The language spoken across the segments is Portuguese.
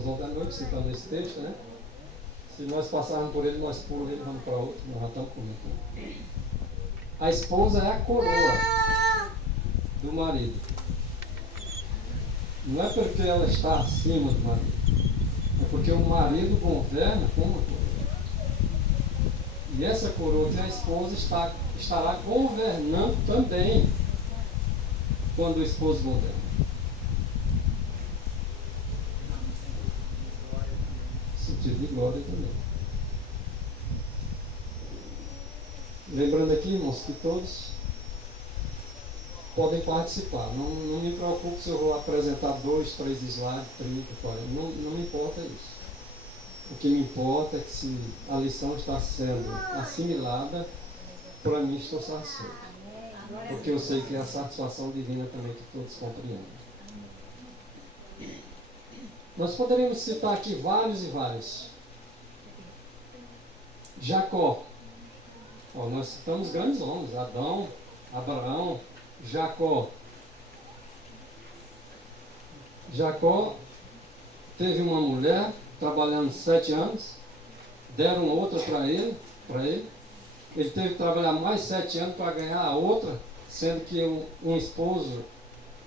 falamos ontem à noite, citando esse texto, né? Se nós passarmos por ele, nós pulamos ele, vamos para outro, nós já estamos comentando. A esposa é a coroa do marido. Não é porque ela está acima do marido, é porque o marido governa com uma coroa. E essa coroa que a esposa estará governando também quando o esposo governa. Sentido de glória também. Lembrando aqui, irmãos, que todos podem participar. Não me preocupo se eu vou apresentar 2, 3 slides, 30, 40. Não me importa isso. O que me importa é que se a lição está sendo assimilada, para mim estou satisfeito. Porque eu sei que é a satisfação divina também que todos compreendem. Nós poderíamos citar aqui vários e vários. Jacó. Nós citamos grandes homens. Adão, Abraão, Jacó. Jacó teve uma mulher trabalhando 7 anos, deram outra para ele. Ele teve que trabalhar mais 7 anos para ganhar a outra, sendo que um esposo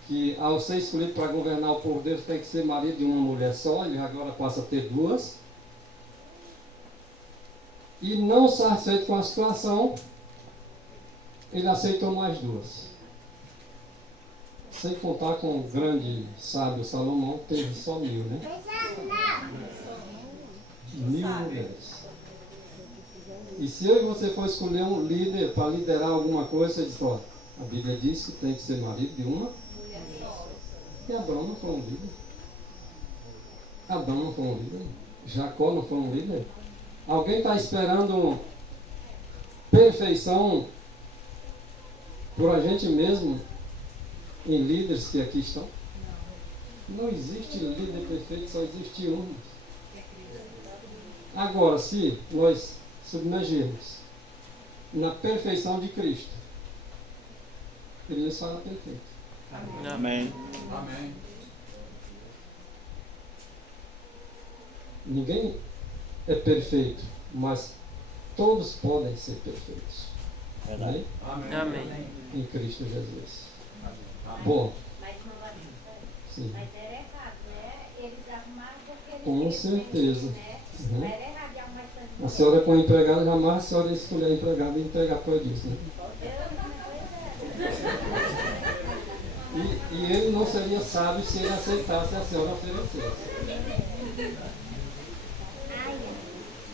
que ao ser escolhido para governar o povo de Deus tem que ser marido de uma mulher só, ele agora passa a ter 2. E não satisfeito com a situação, ele aceitou mais 2. Sem contar com o grande sábio Salomão, teve só 1000, né? 1000 mulheres. E se eu e você for escolher um líder para liderar alguma coisa, você diz, a Bíblia diz que tem que ser marido de uma. E Abraão não foi um líder. Adão não foi um líder. Jacó não foi um líder. Alguém está esperando perfeição por a gente mesmo em líderes que aqui estão? Não existe líder perfeito, só existe um. Agora, se nós submergirmos na perfeição de Cristo, Ele nos fala perfeito. Amém. Amém. Ninguém é perfeito, mas todos podem ser perfeitos. Verdade. Amém. Amém. Em Cristo Jesus. Amém. Bom, Mas sim, era errado, né? Eles arrumaram porque eles com queriam certeza. né? Uhum. Mas era errado de arrumar tanto. A senhora com empregado, jamais a senhora ia escolher a empregada e entregar para disso, né? E ele não seria sábio se ele aceitasse a senhora oferecesse.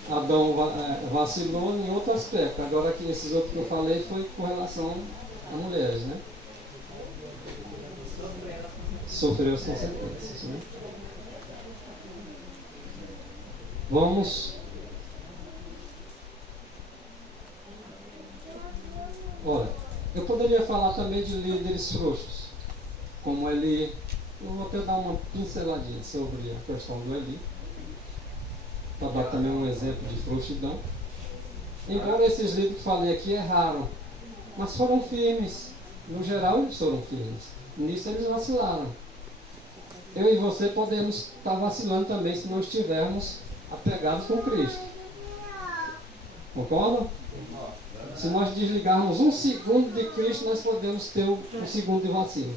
Adão vacilou em outro aspecto. Agora que esses outros que eu falei foi com relação a mulheres, né? Sofreu as consequências, né? Vamos. Olha, eu poderia falar também de líderes frouxos, como Eli. Eu vou até dar uma pinceladinha sobre a questão do Eli, para dar também um exemplo de frouxidão. Embora esses líderes que falei aqui erraram, mas foram firmes. No geral, eles foram firmes. Nisso eles vacilaram. Eu e você podemos estar vacilando também se não estivermos apegados com Cristo. Concordam? Se nós desligarmos 1 segundo de Cristo, nós podemos ter um segundo de vacilo.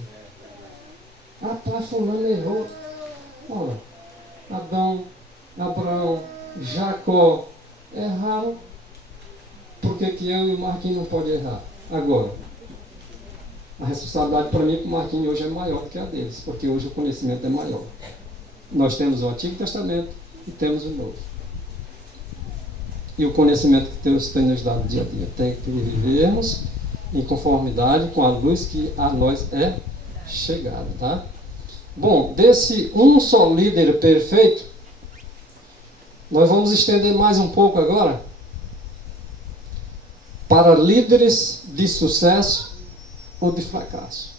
Rapaz, fulano errou. Olha, Adão, Abraão, Jacó erraram. Por que eu e o Marquinhos não podemos errar? Agora, a responsabilidade para mim com o Marquinhos hoje é maior do que a deles, porque hoje o conhecimento é maior. Nós temos o Antigo Testamento e temos o Novo. E o conhecimento que Deus tem nos dado dia a dia. Tem que vivermos em conformidade com a luz que a nós é chegada, tá? Bom, desse um só líder perfeito, nós vamos estender mais um pouco agora para líderes de sucesso ou de fracasso.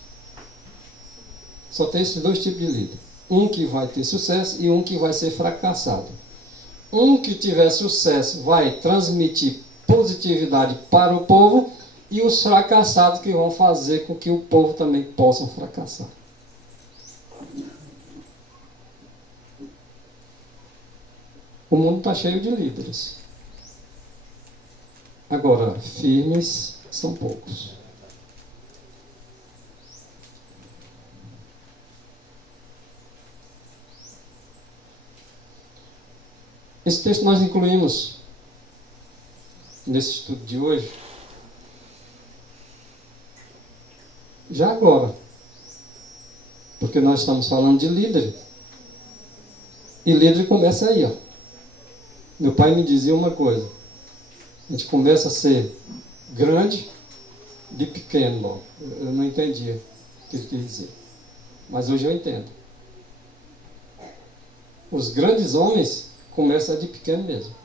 Só tem esses 2 tipos de líder. Um que vai ter sucesso e um que vai ser fracassado. Um que tiver sucesso vai transmitir positividade para o povo e os fracassados que vão fazer com que o povo também possa fracassar. O mundo está cheio de líderes. Agora, firmes são poucos. Esse texto nós incluímos nesse estudo de hoje, já agora, porque nós estamos falando de líder. E líder começa aí, ó. Meu pai me dizia uma coisa: a gente começa a ser grande de pequeno logo. Eu não entendia o que ele quis dizer, mas hoje eu entendo. Os grandes homens começam de pequeno mesmo.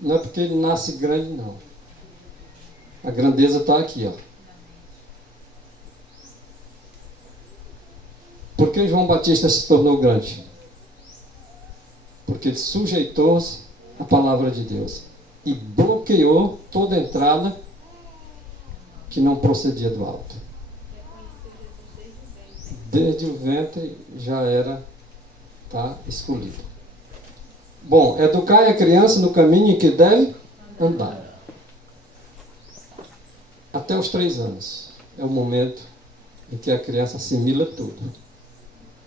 Não é porque ele nasce grande, não. A grandeza está aqui, ó. Por que João Batista se tornou grande? Porque ele sujeitou-se à palavra de Deus e bloqueou toda entrada que não procedia do alto. Desde o ventre já era escolhido. Bom, educar a criança no caminho em que deve andar. Até os 3 anos. É o momento em que a criança assimila tudo.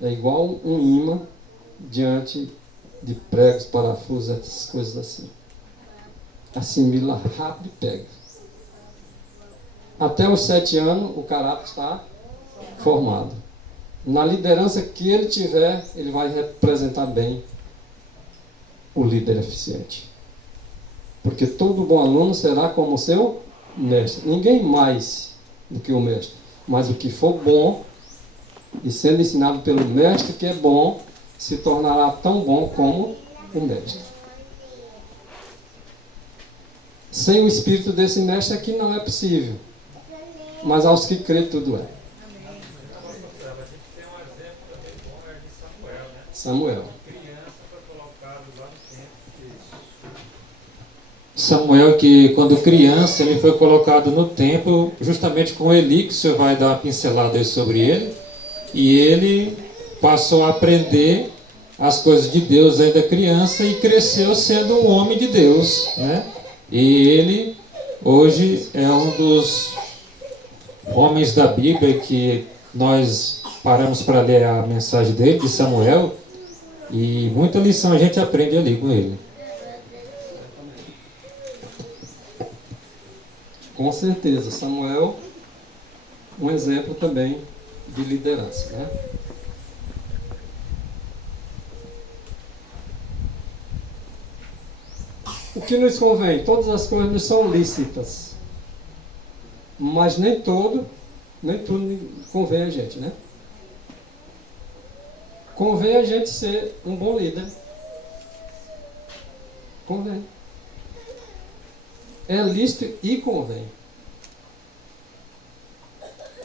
É igual um imã diante de pregos, parafusos, essas coisas assim. Assimila rápido e pega. Até os 7 anos, o caráter está formado. Na liderança que ele tiver, ele vai representar bem o líder eficiente. Porque todo bom aluno será como o seu mestre. Ninguém mais do que o mestre. Mas o que for bom, e sendo ensinado pelo mestre que é bom, se tornará tão bom como o mestre. Sem o espírito desse mestre aqui não é possível. Mas aos que crê tudo é. Samuel. Samuel, que quando criança ele foi colocado no templo, justamente com Eli, que o senhor vai dar uma pincelada aí sobre ele, e ele passou a aprender as coisas de Deus ainda criança e cresceu sendo um homem de Deus, né? E ele hoje é um dos homens da Bíblia que nós paramos para ler a mensagem dele, de Samuel, e muita lição a gente aprende ali com ele. Com certeza, Samuel, um exemplo também de liderança, né? O que nos convém? Todas as coisas nos são lícitas, mas nem tudo convém a gente, né? Convém a gente ser um bom líder. Convém. É lícito e convém.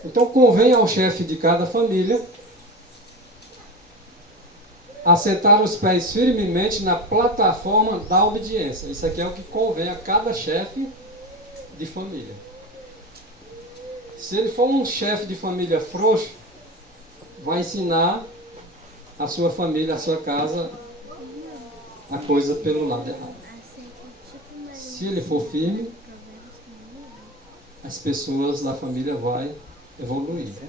Então convém ao chefe de cada família assentar os pés firmemente na plataforma da obediência. Isso aqui é o que convém a cada chefe de família. Se ele for um chefe de família frouxo, vai ensinar a sua família, a sua casa, a coisa pelo lado errado. Se ele for firme, as pessoas da família vão evoluir, né?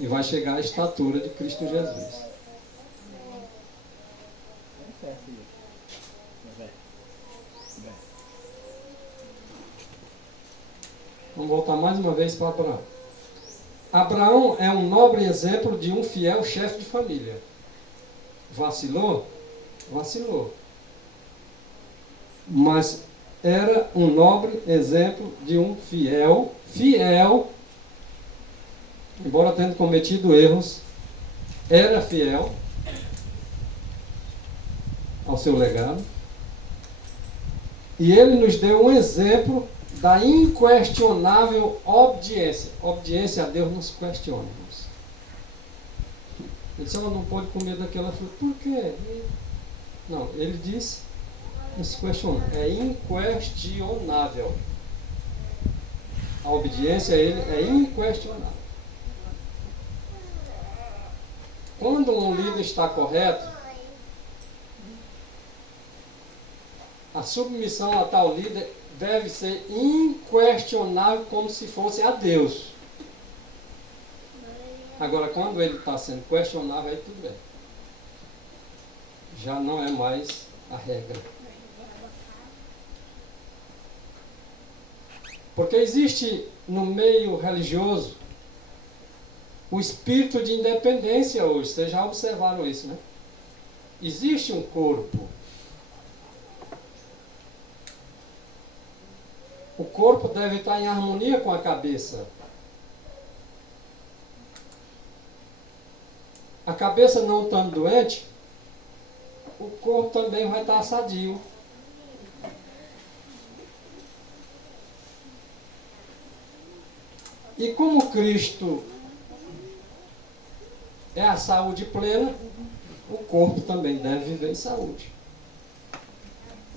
E vai chegar à estatura de Cristo Jesus. Vamos voltar mais uma vez para Abraão. Abraão é um nobre exemplo de um fiel chefe de família. Vacilou? Vacilou. Mas era um nobre exemplo de um fiel, embora tendo cometido erros, era fiel ao seu legado. E ele nos deu um exemplo da inquestionável obediência. Obediência a Deus não se questiona, irmãos. Ele disse, ela não pode comer daquela fruta. Por quê? Não, ele disse, não se questiona. É inquestionável. A obediência a ele é inquestionável. Quando um líder está correto, A submissão a tal líder deve ser inquestionável, como se fosse a Deus. Agora, quando ele está sendo questionável, aí tudo bem. Já não é mais a regra. Porque existe no meio religioso o espírito de independência hoje. Vocês já observaram isso, né? Existe um corpo. O corpo deve estar em harmonia com a cabeça. A cabeça não estando doente, o corpo também vai estar sadio. E como Cristo é a saúde plena, o corpo também deve viver em saúde.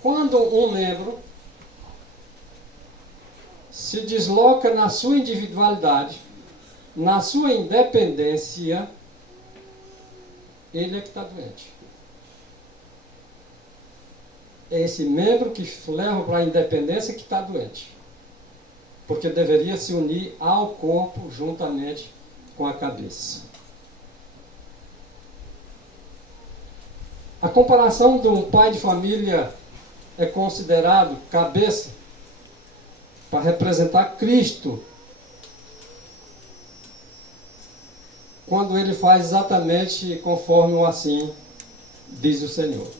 Quando um membro se desloca na sua individualidade, na sua independência, ele é que está doente. É esse membro que leva para a independência que está doente. Porque deveria se unir ao corpo juntamente com a cabeça. A comparação de um pai de família é considerado cabeça para representar Cristo, quando ele faz exatamente conforme o assim diz o Senhor.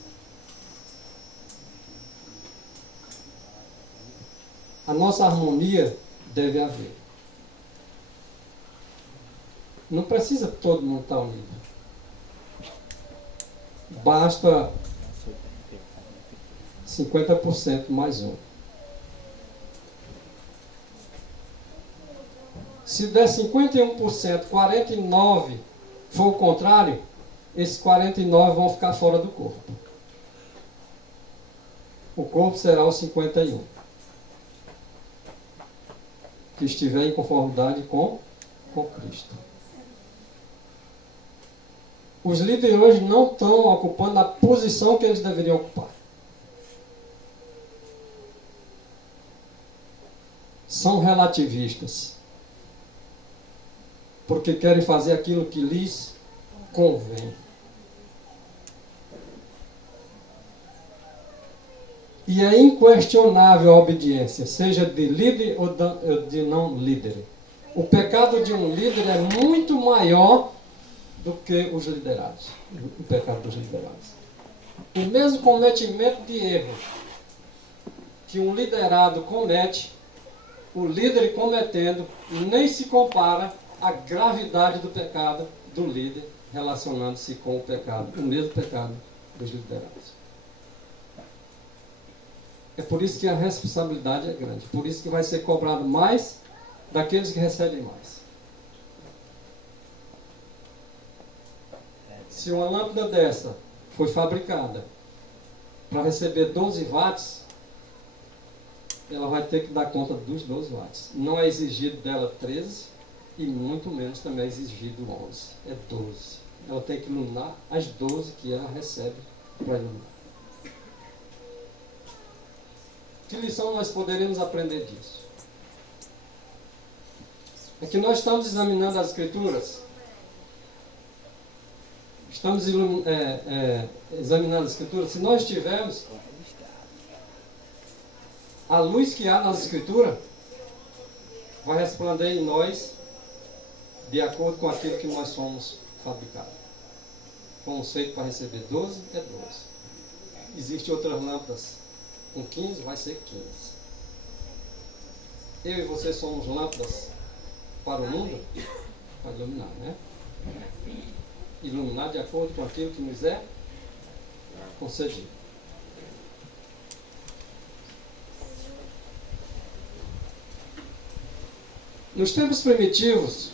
A nossa harmonia deve haver. Não precisa todo mundo estar unido. Basta 50% mais um. Se der 51%, 49% for o contrário, esses 49 vão ficar fora do corpo. O corpo será o 51. Que estiver em conformidade com Cristo. Os líderes hoje não estão ocupando a posição que eles deveriam ocupar. São relativistas. Porque querem fazer aquilo que lhes convém. E é inquestionável a obediência, seja de líder ou de não líder. O pecado de um líder é muito maior do que os liderados. O pecado dos liderados. O mesmo cometimento de erro que um liderado comete, o líder cometendo, nem se compara à gravidade do pecado do líder relacionando-se com o pecado, o mesmo pecado dos liderados. É por isso que a responsabilidade é grande. Por isso que vai ser cobrado mais daqueles que recebem mais. Se uma lâmpada dessa foi fabricada para receber 12 watts, ela vai ter que dar conta dos 12 watts. Não é exigido dela 13 e muito menos também é exigido 11. É 12. Ela tem que iluminar as 12 que ela recebe para iluminar. Que lição nós poderemos aprender disso? É que nós estamos examinando as Escrituras, estamos examinando as Escrituras. Se nós tivermos a luz que há nas Escrituras, vai resplandecer em nós de acordo com aquilo que nós somos fabricados. Fomos feitos para receber 12, é 12. Existem outras lâmpadas com 15, vai ser 15. Eu e você somos lâmpadas para o mundo, para iluminar, né? Iluminar de acordo com aquilo que nos é concedido. Nos tempos primitivos,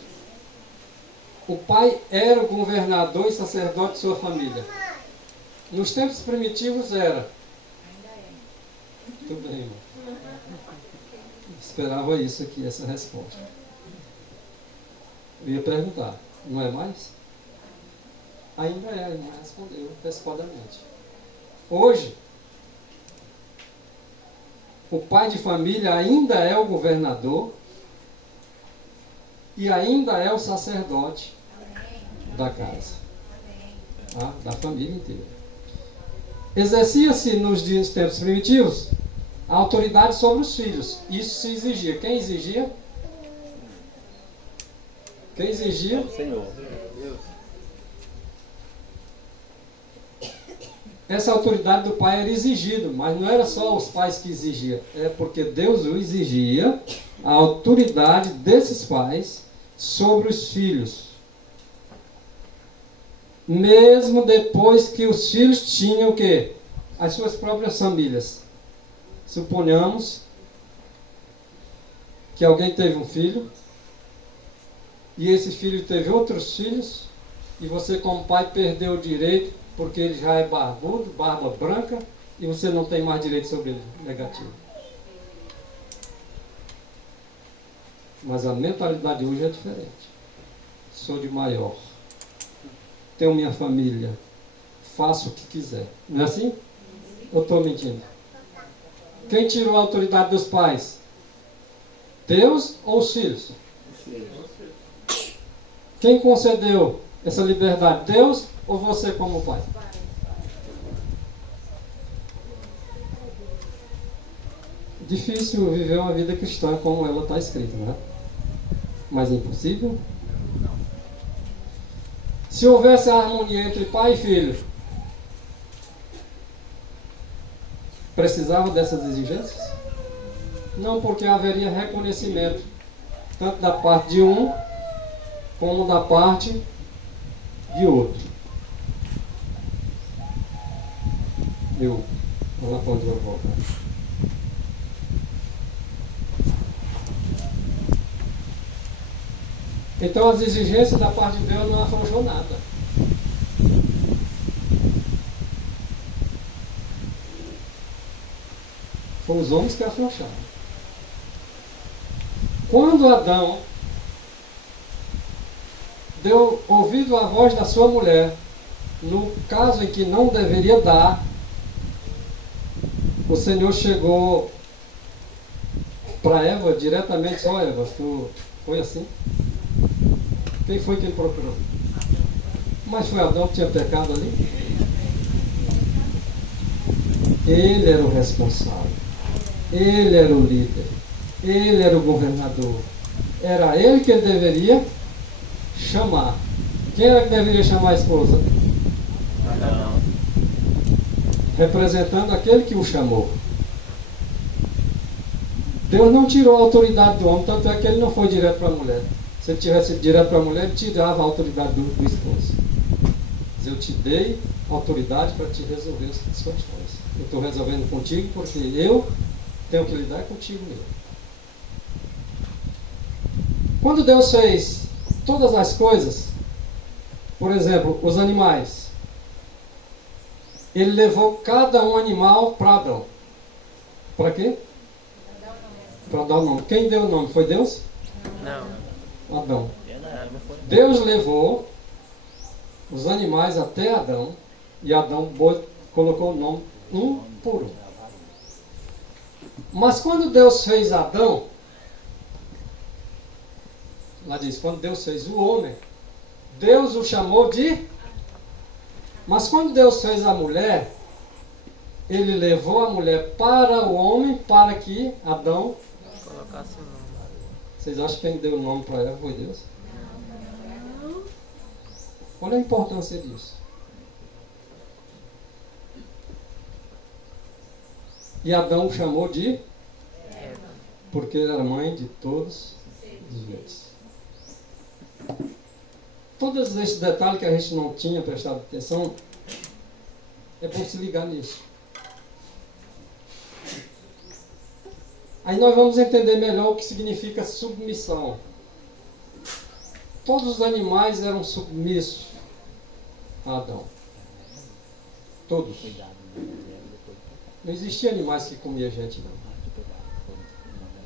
o pai era o governador e sacerdote de sua família. Nos tempos primitivos era. Tudo bem, irmão. Esperava isso aqui, essa resposta. Eu ia perguntar, não é mais? Ainda é, a irmã respondeu pescadamente. Hoje, O pai de família ainda é o governador e ainda é o sacerdote da casa, tá? Da família inteira. Exercia-se nos tempos primitivos a autoridade sobre os filhos. Isso se exigia. Quem exigia? Quem exigia? O Senhor. Essa autoridade do pai era exigida, mas não era só os pais que exigiam, é porque Deus o exigia, a autoridade desses pais sobre os filhos. Mesmo depois que os filhos tinham o quê? As suas próprias famílias. Suponhamos que alguém teve um filho e esse filho teve outros filhos e você como pai perdeu o direito porque ele já é barbudo, barba branca, e você não tem mais direito sobre ele, negativo. Mas a mentalidade hoje é diferente. Sou de maior. Tenho minha família. Faço o que quiser. Não é assim? Ou estou mentindo? Quem tirou a autoridade dos pais? Deus ou os filhos? Quem concedeu essa liberdade? Deus ou você como pai? Difícil viver uma vida cristã como ela está escrita, né? Mas impossível? Se houvesse harmonia entre pai e filho, precisava dessas exigências? Não, porque haveria reconhecimento, tanto da parte de um, como da parte de outro. Vamos lá para onde eu volto. Então as exigências da parte de Deus não afrouxou nada. Foram os homens que afrouxaram. Quando Adão deu ouvido à voz da sua mulher, no caso em que não deveria dar, o Senhor chegou para Eva diretamente: ó Eva, tu foi assim? Quem foi quem procurou? Mas foi Adão que tinha pecado ali? Ele era o responsável. Ele era o líder. Ele era o governador. Era ele que ele deveria chamar. Quem era que deveria chamar a esposa? Adão. Representando aquele que o chamou. Deus não tirou a autoridade do homem, tanto é que ele não foi direto para a mulher. Se ele tivesse ido direto para a mulher, ele tirava a autoridade do esposo. Mas eu te dei autoridade para te resolver as questões. Eu estou resolvendo contigo porque eu tenho que lidar contigo mesmo. Quando Deus fez todas as coisas, por exemplo, os animais, Ele levou cada um animal para Adão. Para quê? Para dar o nome. Quem deu o nome? Foi Deus? Não. Adão. Não foi. Deus levou os animais até Adão e Adão colocou o nome um por um. Mas quando Deus fez Adão, lá diz, quando Deus fez o homem, Deus o chamou de... Mas quando Deus fez a mulher, Ele levou a mulher para o homem, para que Adão... Colocasse o nome. Vocês acham que quem deu o nome para ela foi Deus? Olha a importância disso. E Adão o chamou de... Porque era mãe de todos os meus. Todos esses detalhes que a gente não tinha prestado atenção, é bom se ligar nisso. Aí nós vamos entender melhor o que significa submissão. Todos os animais eram submissos a Adão. Todos. Não existia animais que comiam gente, não.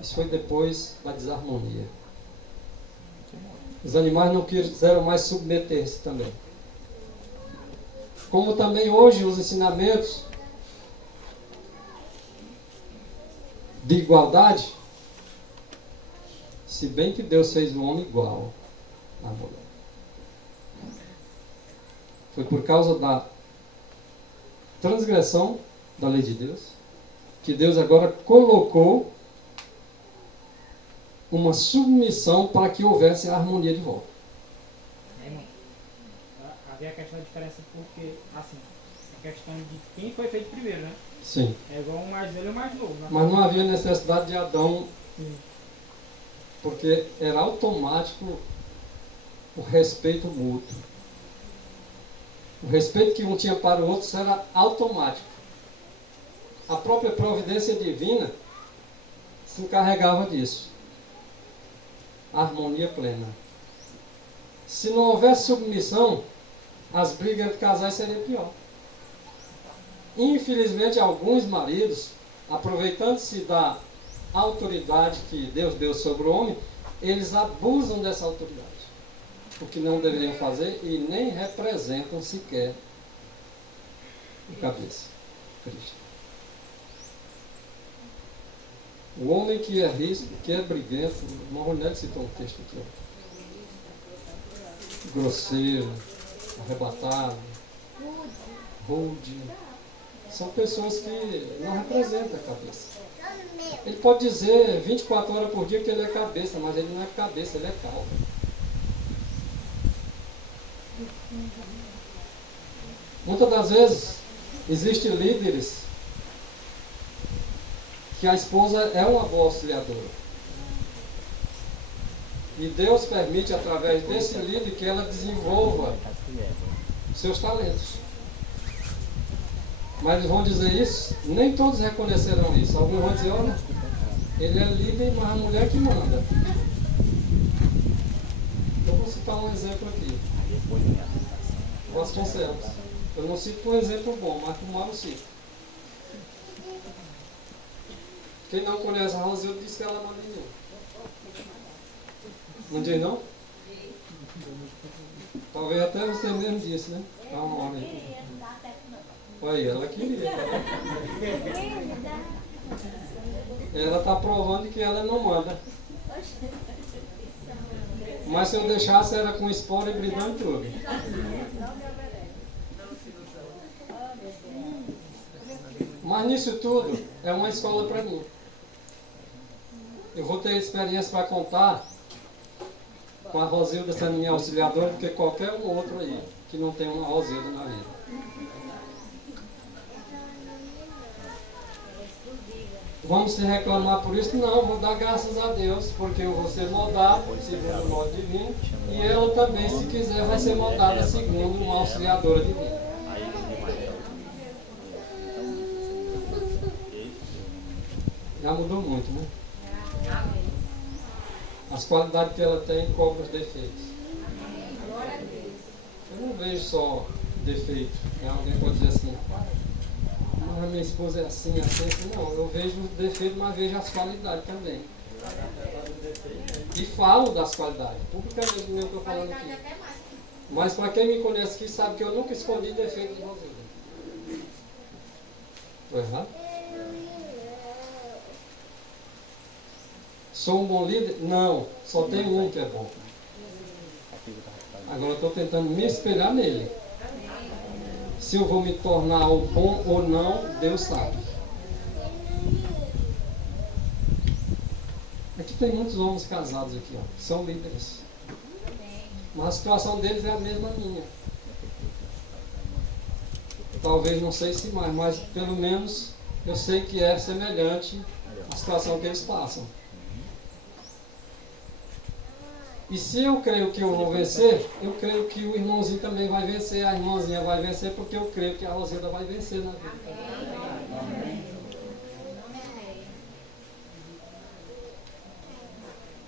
Isso foi depois da desarmonia. Os animais não quiseram mais submeter-se também. Como também hoje os ensinamentos de igualdade, se bem que Deus fez o homem igual à mulher. Foi por causa da transgressão da lei de Deus que Deus agora colocou uma submissão para que houvesse a harmonia de volta. Irmão, havia a questão da diferença porque, assim, a questão de quem foi feito primeiro, né? Sim. É igual o mais velho e o mais novo. Né? Mas não havia necessidade de Adão, porque era automático o respeito mútuo. O respeito que um tinha para o outro era automático. A própria providência divina se encarregava disso. Harmonia plena. Se não houvesse submissão, as brigas de casais seriam pior. Infelizmente, alguns maridos, aproveitando-se da autoridade que Deus deu sobre o homem, eles abusam dessa autoridade. O que não deveriam fazer e nem representam sequer o cabeça, Cristo. O homem que é risco, que é briguento, o Ronelli citou um texto aqui, ó. Grosseiro, arrebatado, rude. São pessoas que não representam a cabeça. Ele pode dizer 24 horas por dia que ele é cabeça, mas ele não é cabeça, ele é cauda. Muitas das vezes existem líderes que a esposa é uma boa auxiliadora. E Deus permite, através desse líder, que ela desenvolva seus talentos. Mas eles vão dizer isso, nem todos reconhecerão isso. Alguns vão dizer, olha, ele é líder, mas a mulher que manda. Eu vou citar um exemplo aqui. Vasconcelos. Eu não cito por um exemplo bom, mas por mal eu cito. Quem não conhece a Rosilda diz que ela manda em mim. Não diz não? Talvez até você mesmo disse, né? Dá uma hora aí. Olha aí, ela queria. Ela está provando que ela não manda. Mas se eu deixasse, era com espora e brilhando tudo. Mas nisso tudo, é uma escola para mim. Eu vou ter experiência para contar com a Rosilda sendo minha auxiliadora, do que qualquer um outro aí que não tem uma Rosilda na vida. Vamos se reclamar por isso? Não, vou dar graças a Deus, porque eu vou ser moldado segundo o modo divino, e ela também, se quiser, vai ser moldada segundo uma auxiliadora divina. Já mudou muito, né? As qualidades que ela tem cobrem os defeitos. Eu não vejo só defeito. Alguém pode dizer assim, ah, minha esposa é assim, assim, assim. Não, eu vejo os defeitos, mas vejo as qualidades também. E falo das qualidades. Publicamente eu estou falando aqui. Mas para quem me conhece aqui sabe que eu nunca escondi defeito de Rosilda. Estou errado? Sou um bom líder? Não, só tem um que é bom. Agora eu estou tentando me espelhar nele. Se eu vou me tornar o bom ou não, Deus sabe. Aqui tem muitos homens casados aqui, ó, que são líderes. Mas a situação deles é a mesma minha. Talvez não sei se mais, mas pelo menos eu sei que é semelhante à situação que eles passam. E se eu creio que eu vou vencer, eu creio que o irmãozinho também vai vencer, a irmãzinha vai vencer, porque eu creio que a Rosilda vai vencer na vida.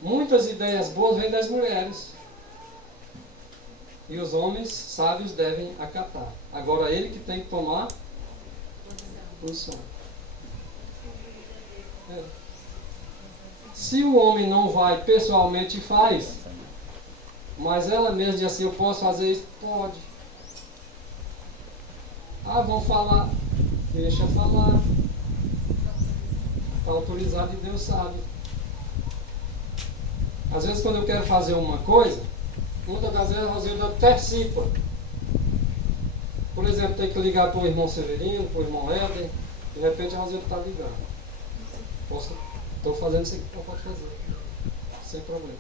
Muitas ideias boas vêm das mulheres. E os homens sábios devem acatar. Agora ele que tem que tomar posição. Se o homem não vai pessoalmente e faz, mas ela mesma diz assim, eu posso fazer isso? Pode. Ah, vão falar. Deixa falar. Está autorizado e Deus sabe. Às vezes quando eu quero fazer uma coisa, muitas das vezes a Rosilda antecipa. Por exemplo, tem que ligar para o irmão Severino, para o irmão Éder, de repente a Rosilda está ligando. Estou fazendo isso aqui que eu posso fazer. Sem problema.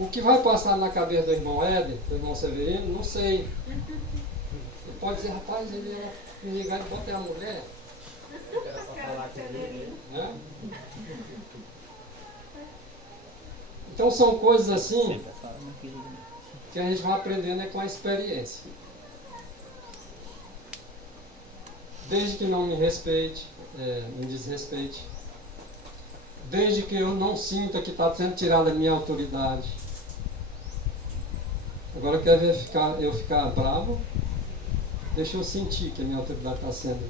O que vai passar na cabeça do irmão Éder, do irmão Severino, não sei. Ele pode dizer, rapaz, ele ia me ligar e botar a mulher. Né? Então são coisas assim que a gente vai aprendendo com a experiência. Desde que não me respeite, me desrespeite. Desde que eu não sinta que está sendo tirada a minha autoridade. Agora quer ver eu ficar bravo? Deixa eu sentir que a minha autoridade está sendo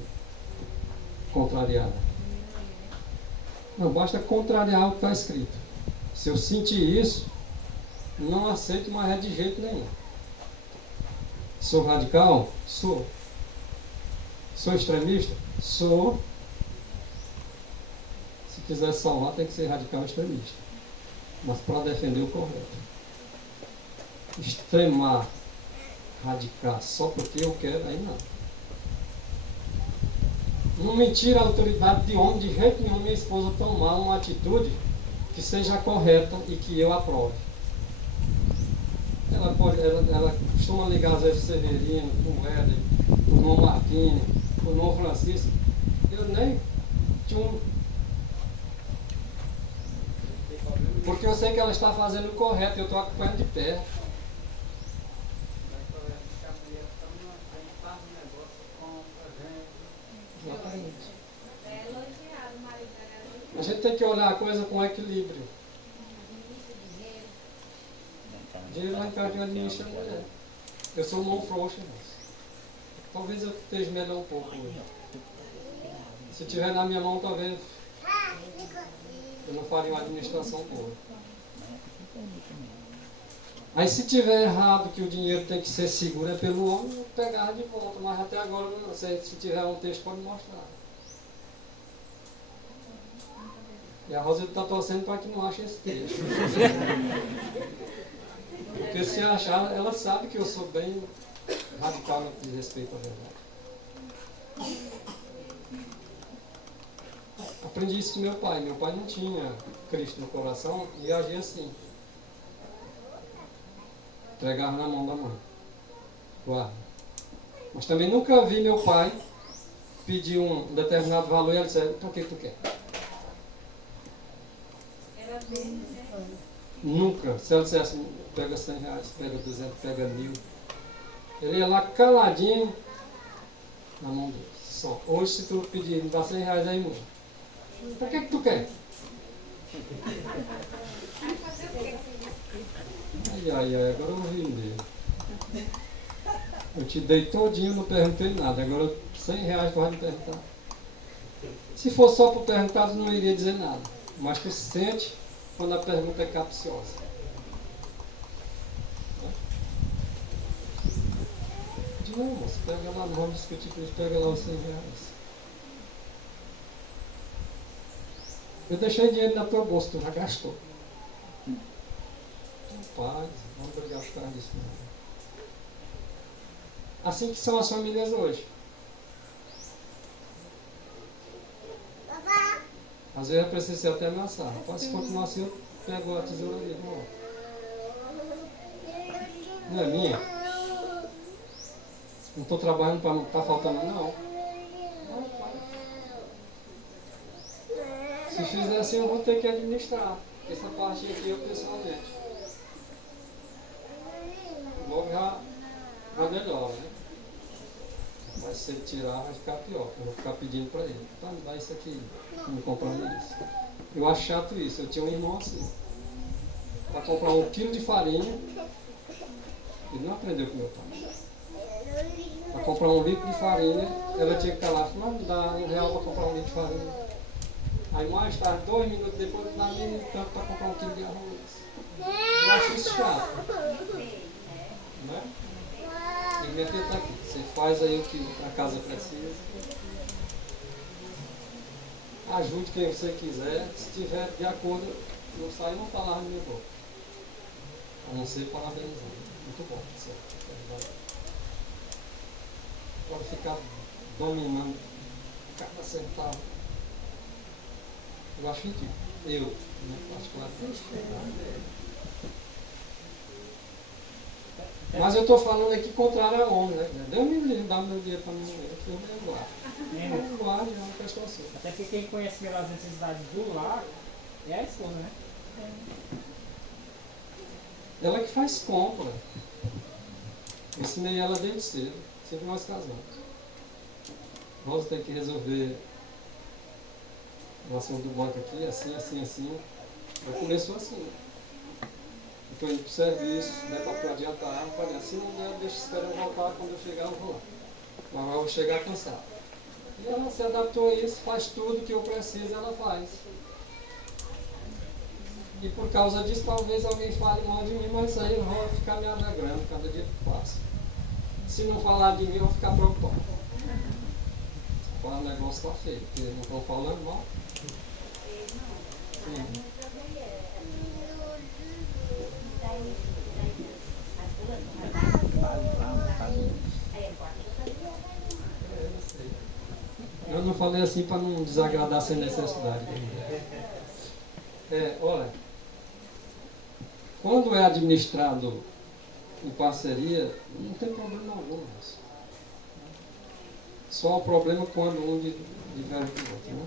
contrariada. Não, basta contrariar o que está escrito. Se eu sentir isso, não aceito mais de jeito nenhum. Sou radical? Sou. Sou extremista? Sou. Se quiser salvar, tem que ser radical e extremista. Mas para defender o correto. Extremar, radicar só porque eu quero, aí não. Não me tira a autoridade de homem, de jeito nenhum minha esposa tomar uma atitude que seja correta e que eu aprove. Ela costuma ligar às vezes o Severino, o Éder, o irmão Marquinhos, o irmão Francisco. Eu nem tinha um... Porque eu sei que ela está fazendo o correto, eu estou acompanhando de perto. Exatamente. A gente tem que olhar a coisa com equilíbrio. Dinheiro lá em casa administra a mulher. Eu sou mão frouxa, mas talvez eu esteja melhor um pouco hoje. Se tiver na minha mão, talvez eu não faria uma administração boa. Aí se tiver errado que o dinheiro tem que ser seguro é pelo homem, eu pegar de volta, mas até agora eu não sei. Se tiver um texto pode mostrar. E a Rosa está torcendo para que não ache esse texto. Porque se achar, ela sabe que eu sou bem radical no que diz respeito à verdade. Aprendi isso com meu pai. Meu pai não tinha Cristo no coração e agia assim. Entregava na mão da mãe. Guarda. Mas também nunca vi meu pai pedir um determinado valor e ela disse, então o que tu quer? Nunca. Se ela dissesse, pega 100 reais, pega 200, pega 1000. Ele ia lá caladinho na mão dele. Só. Hoje se tu pedir, me dá 100 reais aí, mãe. Pra que tu quer? Ai, agora eu vim dele. Eu te dei todinho, não perguntei nada. Agora 100 reais tu vai me perguntar. Se for só por perguntar, tu não iria dizer nada. Mas tu sente quando a pergunta é capciosa. Diz, não, moço, pega lá, não vamos discutir com eles, pega lá os 100 reais. Eu deixei dinheiro na tua bolsa, tu já gastou. Paz, não vamos gastar disso não. Assim que são as famílias hoje. Às vezes eu preciso até ameaçar. Rapaz, se continuar assim, eu pego a tesoura ali. Não é minha? Não estou trabalhando para não estar faltando, não. Se fizer assim, eu vou ter que administrar. Essa parte aqui eu pessoalmente. Logo já melhora, né? Mas se ele tirar, vai ficar pior. Eu vou ficar pedindo para ele. Tá, me dá isso aqui. Me comprando isso. Eu acho chato isso. Eu tinha um irmão assim. Para comprar 1 quilo de farinha, ele não aprendeu com meu pai. Para comprar 1 litro de farinha, ela tinha que estar lá. Mas me dá R$1 para comprar 1 litro de farinha. Aí mais tarde, 2 minutos depois, dá menos tanto para comprar 1 quilo de arroz. Eu acho isso chato. Não é? E minha filha está aqui. Você faz aí o que a casa precisa. ajude quem você quiser, se estiver de acordo, não sai uma palavra do meu boca. A não ser parabenizando. Muito bom, certo? Pode ficar dominando cada centavo. Eu acho ridículo. Eu, né, particularmente. Mas eu estou falando aqui contrário ao homem, né? Deus me livre, dá meu dinheiro para mim, eu me guardo. Eu guardo, é uma questão assim. Até porque quem conhece melhor as necessidades do lar é a esposa, né? Ela que faz compra. Ensinei ela desde cedo, sempre nós casamos. Nós temos que resolver o assunto do banco aqui, assim, assim, assim. Eu começou assim. Estou indo para o serviço, né, para adiantar, se não der, deixa esperar eu voltar, quando eu chegar eu vou lá. Mas eu vou chegar cansado. E ela se adaptou a isso, faz tudo que eu preciso, ela faz. E por causa disso, talvez alguém fale mal de mim, mas aí eu vou ficar me alegrando cada dia que passa. Se não falar de mim, eu vou ficar preocupado. O negócio está feio, porque não estão falando mal. Sim. Eu não falei assim para não desagradar sem necessidade. Olha, quando é administrado em parceria, não tem problema algum. Só o problema quando um diverge do outro, né?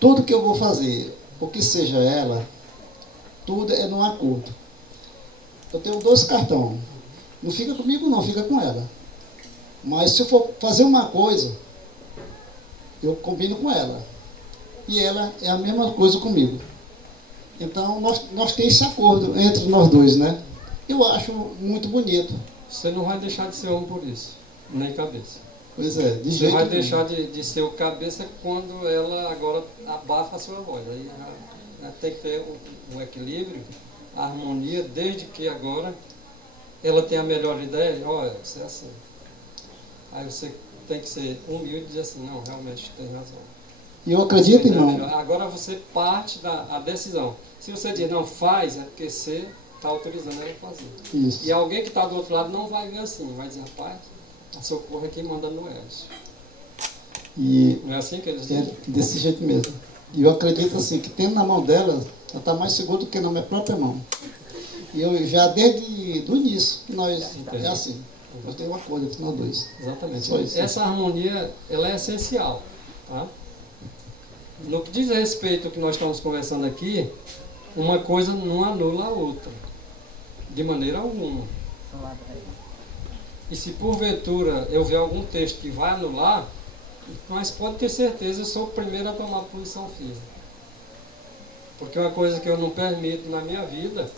Tudo que eu vou fazer, o que seja ela, tudo é num acordo. Eu tenho 2 cartões. Não fica comigo não, fica com ela. Mas se eu for fazer uma coisa, eu combino com ela. E ela é a mesma coisa comigo. Então nós temos esse acordo entre nós dois, né? Eu acho muito bonito. Você não vai deixar de ser homem por isso, nem cabeça. Pois é, de Você jeito vai nenhum. deixar de ser o cabeça quando ela agora abafa a sua voz. Aí já tem que ter um equilíbrio, a harmonia, desde que agora ela tem a melhor ideia. Olha, você é assim. Aí você tem que ser humilde e dizer assim, não, realmente tem razão. E eu acredito, irmão. Melhor. Agora você parte da decisão. Se você diz não faz, é porque você está autorizando ela a fazer. Isso. E alguém que está do outro lado não vai ver assim, vai dizer, rapaz, a Socorro é quem manda no Edson. E Não é assim que eles é dizem? desse jeito mesmo. E eu acredito assim, que tendo na mão dela, ela está mais segura do que na minha própria mão. E eu já desde o início, nós Entendi. é assim. Nós temos um acordo entre nós dois. Exatamente. Só isso. Essa harmonia, ela é essencial. Tá? No que diz respeito ao que nós estamos conversando aqui, uma coisa não anula a outra. De maneira alguma. E se porventura eu ver algum texto que vai anular, mas pode ter certeza, eu sou o primeiro a tomar posição firme. Porque uma coisa que eu não permito na minha vida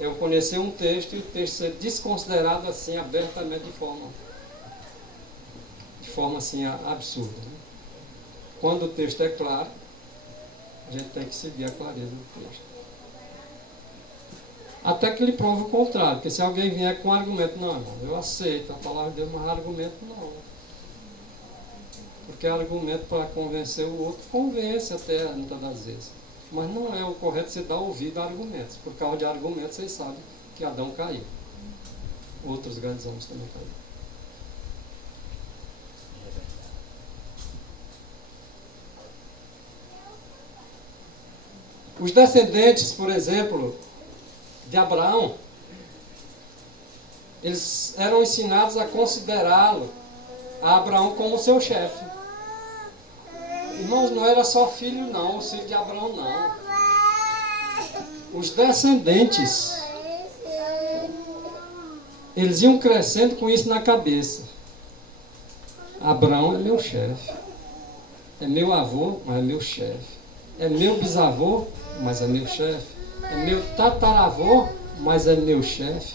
é eu conhecer um texto e o texto ser desconsiderado assim abertamente de forma assim absurda. Né? Quando o texto é claro, a gente tem que seguir a clareza do texto. Até que ele prove o contrário, porque se alguém vier com argumento, não, eu aceito a palavra de Deus, mas argumento não. Porque argumento para convencer o outro, convence até muitas das vezes. Mas não é o correto você dar ouvido a argumentos. Por causa de argumentos, vocês sabem que Adão caiu. Outros grandes homens também caíram. Os descendentes, por exemplo, de Abraão, eles eram ensinados a considerá-lo, a Abraão, como seu chefe. Irmãos, não era só filho não, o filho de Abraão não. Os descendentes, eles iam crescendo com isso na cabeça. Abraão é meu chefe. É meu avô, mas é meu chefe. É meu bisavô, mas é meu chefe. É meu tataravô, mas é meu chefe.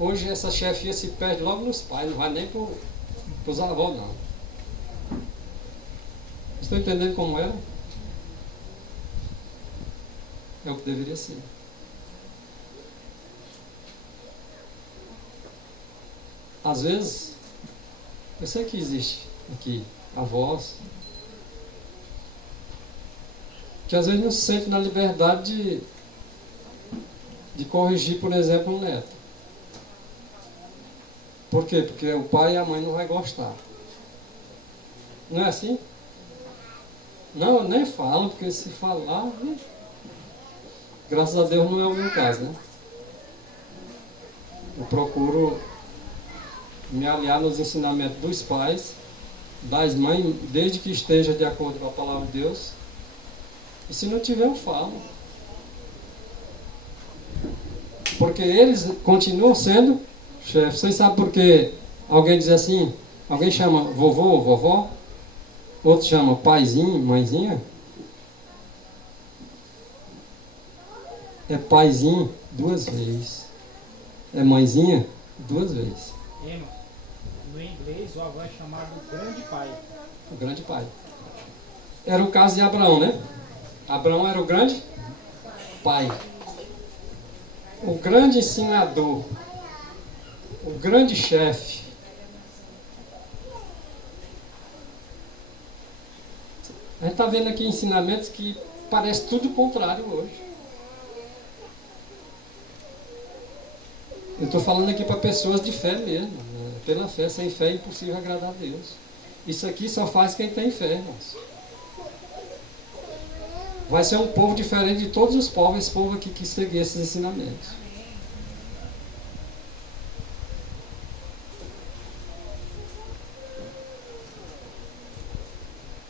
Hoje essa chefia se perde logo nos pais, não vai nem para Para os avós não. Estão entendendo como era? É o que deveria ser. Às vezes, eu sei que existe aqui avós que às vezes não se sente na liberdade de corrigir, por exemplo, um neto. Por quê? Porque o pai e a mãe não vão gostar. Não é assim? Não, eu nem falo, porque se falar... Graças a Deus não é o meu caso, né? Eu procuro me aliar nos ensinamentos dos pais, das mães, desde que esteja de acordo com a palavra de Deus. E se não tiver, eu falo. Porque eles continuam sendo chefes. Vocês sabem por que alguém diz assim, alguém chama vovô ou vovó, outro chama paizinho, mãezinha? É paizinho 2 vezes. É mãezinha 2 vezes. Irmão, no inglês o avô é chamado grande pai. O grande pai. Era o caso de Abraão, né? Abraão era o grande pai. O grande ensinador. O grande chefe. A gente está vendo aqui ensinamentos que parece tudo o contrário hoje. Eu estou falando aqui para pessoas de fé mesmo. Né? Pela fé, sem fé é impossível agradar a Deus. Isso aqui só faz quem tem fé, irmãos. Vai ser um povo diferente de todos os povos, esse povo aqui que seguir esses ensinamentos.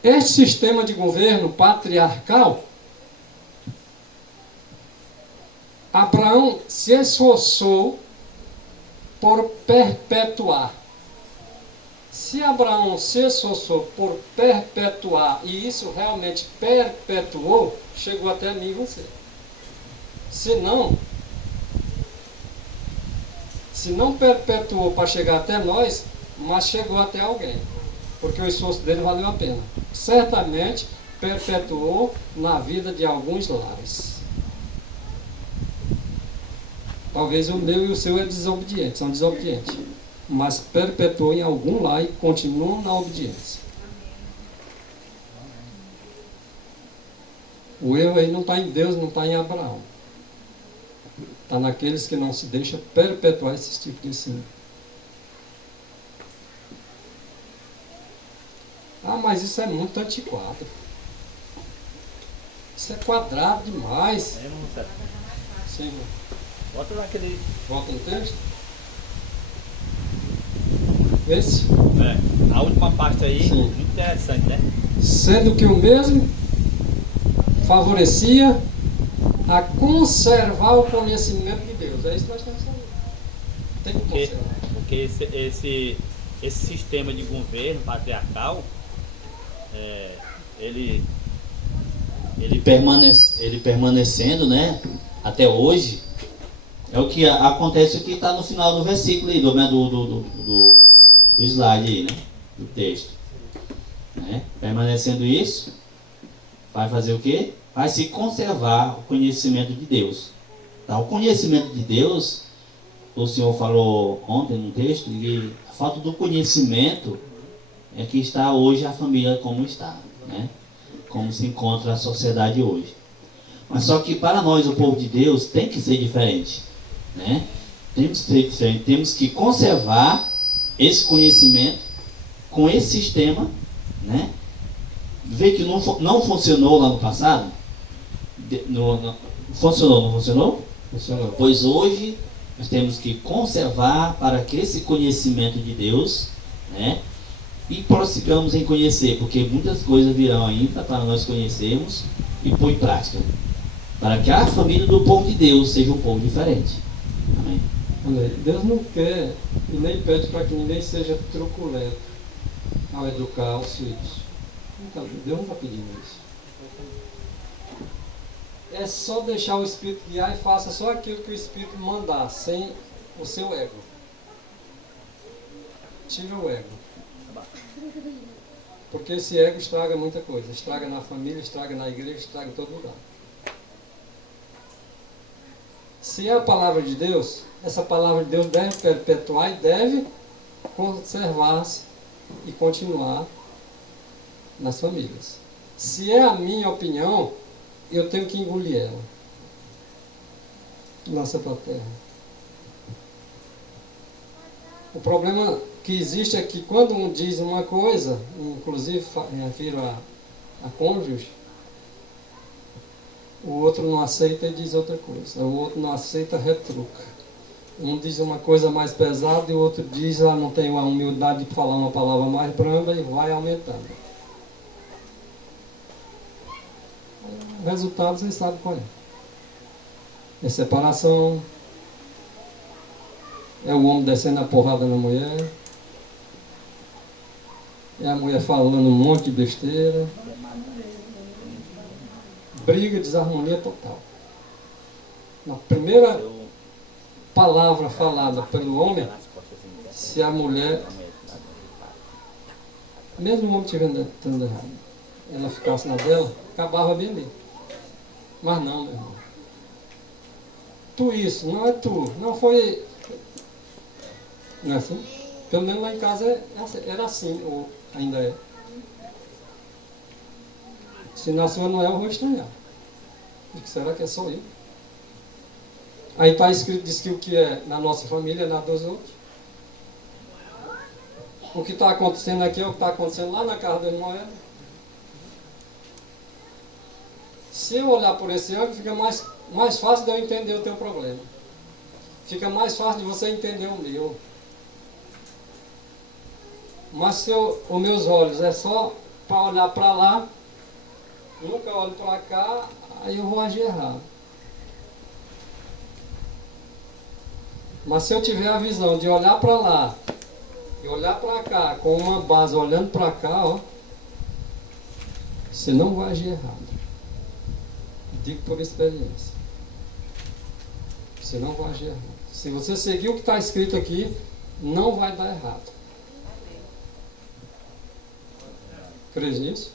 Este sistema de governo patriarcal, Abraão se esforçou por perpetuar. Se Abraão se esforçou por perpetuar e isso realmente perpetuou, chegou até mim e você. Se não perpetuou para chegar até nós, mas chegou até alguém, porque o esforço dele valeu a pena. Certamente perpetuou na vida de alguns lares. Talvez o meu e o seu são desobedientes. Mas perpetuou em algum lar e continuam na obediência. O eu aí não está em Deus, não está em Abraão. Está naqueles que não se deixam perpetuar esse tipo de ensino. Ah, mas isso é muito antiquado. Isso é quadrado demais. É, irmão, certo. Sim, irmão. Bota naquele. Volta no texto. Esse? É, a última parte aí, Sim. muito interessante, né? Sendo que o mesmo favorecia a conservar o conhecimento de Deus. É isso que nós temos que saber. Tem que conservar. Porque esse sistema de governo patriarcal, ele permanecendo, né, até hoje, é o que acontece, o que está no final do versículo aí, do slide aí, né, do texto. Né? Permanecendo isso, vai fazer o quê? Vai se conservar o conhecimento de Deus. Tá? O conhecimento de Deus, o Senhor falou ontem no texto, que a falta do conhecimento é que está hoje a família como está, né? Como se encontra a sociedade hoje. Mas só que para nós, o povo de Deus, tem que ser diferente, né? Temos que conservar esse conhecimento com esse sistema, né? Vê que não funcionou lá no passado? Funcionou, não funcionou? Funcionou. Pois hoje nós temos que conservar para que esse conhecimento de Deus, né, e prossigamos em conhecer, porque muitas coisas virão ainda para nós conhecermos e pôr em prática, para que a família do povo de Deus seja um povo diferente. Amém? Deus não quer e nem pede para que ninguém seja truculento ao educar os filhos. Deus não está pedindo isso. É só deixar o Espírito guiar e faça só aquilo que o Espírito mandar, sem o seu ego. Tira o ego. Porque esse ego estraga muita coisa. Estraga na família, estraga na igreja, estraga em todo lugar. Se é a palavra de Deus, essa palavra de Deus deve perpetuar e deve conservar-se e continuar nas famílias. Se é a minha opinião, eu tenho que engolir ela. Lança para a terra. O problema que existe é que quando um diz uma coisa, inclusive refiro a cônjuge, o outro não aceita e diz outra coisa. O outro não aceita, retruca. Um diz uma coisa mais pesada e o outro diz, não tem a humildade de falar uma palavra mais branda e vai aumentando. O resultado vocês sabem qual é. É separação, é o homem descendo a porrada na mulher, é a mulher falando um monte de besteira, briga, desarmonia total. Na primeira palavra falada pelo homem, se a mulher, mesmo o homem estiver tendo errado, ela ficasse na dela, acabava bem ali. Mas não, meu irmão. Tu isso, não é tu, não foi. Não é assim? Pelo menos lá em casa era assim, ou ainda é. Se na sua não é, eu vou estranhar. O que será que é só eu? Aí está escrito, diz que o que é na nossa família é na dos outros. O que está acontecendo aqui é o que está acontecendo lá na casa do irmão. Se eu olhar por esse ângulo, fica mais fácil de eu entender o teu problema. Fica mais fácil de você entender o meu. Mas se os meus olhos é só para olhar para lá, nunca olho para cá, aí eu vou agir errado. Mas se eu tiver a visão de olhar para lá e olhar para cá, com uma base olhando para cá, você não vai agir errado. Digo por experiência. Você não vai agir errado. Se você seguir o que está escrito aqui, não vai dar errado. Crês nisso?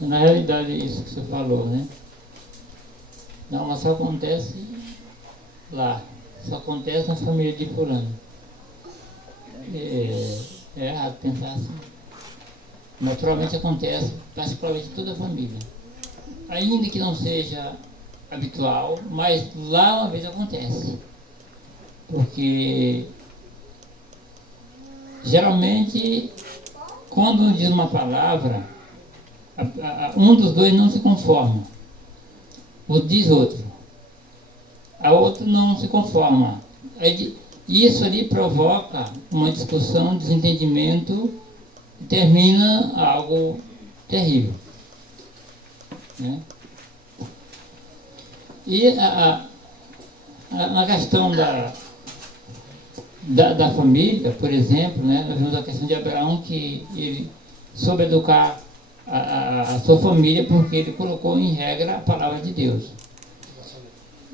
Na realidade, isso que você falou, né? Não, mas só acontece lá. Só acontece na família de fulano. É errado pensar assim. Naturalmente acontece, particularmente em toda a família. Ainda que não seja habitual, mas lá uma vez acontece. Porque geralmente, quando um diz uma palavra, um dos dois não se conforma. O diz outro. A outra não se conforma. Isso ali provoca uma discussão, desentendimento, e termina algo terrível. Né? E a questão da família, por exemplo, né, nós vemos a questão de Abraão, que ele soube educar a sua família porque ele colocou em regra a palavra de Deus.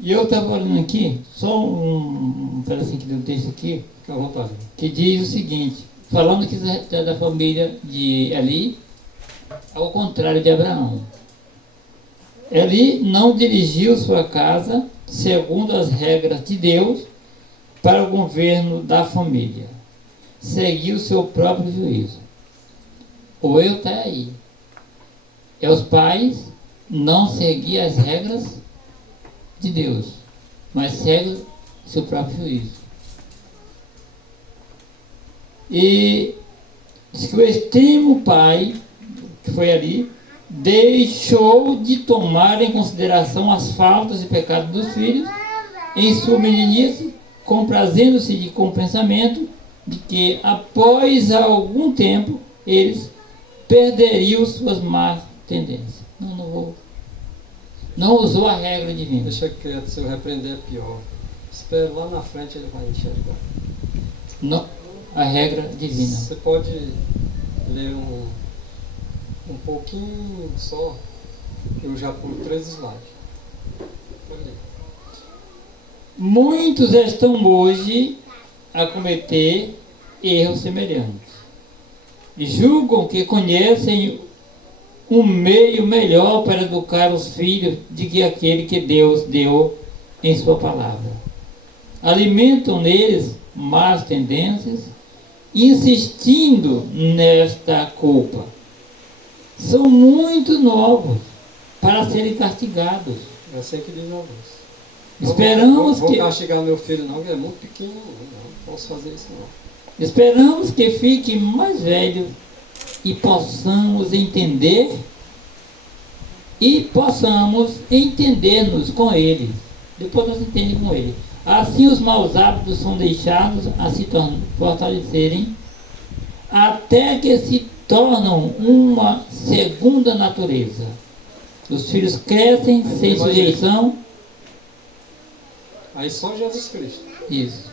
E eu estava olhando aqui, só um pedacinho do texto aqui, fica à vontade, que diz o seguinte, falando que é da família de Eli, ao contrário de Abraão. Eli não dirigiu sua casa segundo as regras de Deus para o governo da família. Seguiu seu próprio juízo. O erro está aí. É os pais não seguir as regras de Deus, mas seguem seu próprio juízo. E diz que o extremo pai, que foi ali, deixou de tomar em consideração as faltas e pecados dos filhos em sua meninice, comprazendo-se com o pensamento de que após algum tempo eles perderiam suas más tendências. Não usou a regra divina. Deixa quieto, se eu repreender é pior. Espero lá na frente ele vai enxergar. Não, a regra divina. Você pode ler um pouquinho só, eu já pulo 3 slides. Pode ler. Muitos estão hoje a cometer erros semelhantes. Julgam que conhecem um meio melhor para educar os filhos do que aquele que Deus deu em sua palavra. Alimentam neles más tendências, insistindo nesta culpa. São muito novos para serem castigados. Eu sei que diz alguns. Esperamos vou que castigar meu filho não, que é muito pequeno. Não posso fazer isso não. Esperamos que fique mais velho e possamos entender-nos com ele. Depois nós entendemos com ele. Assim os maus hábitos são deixados a se fortalecerem até que se tornam uma segunda natureza. Os filhos crescem sem sujeição. Aí só Jesus Cristo. Isso.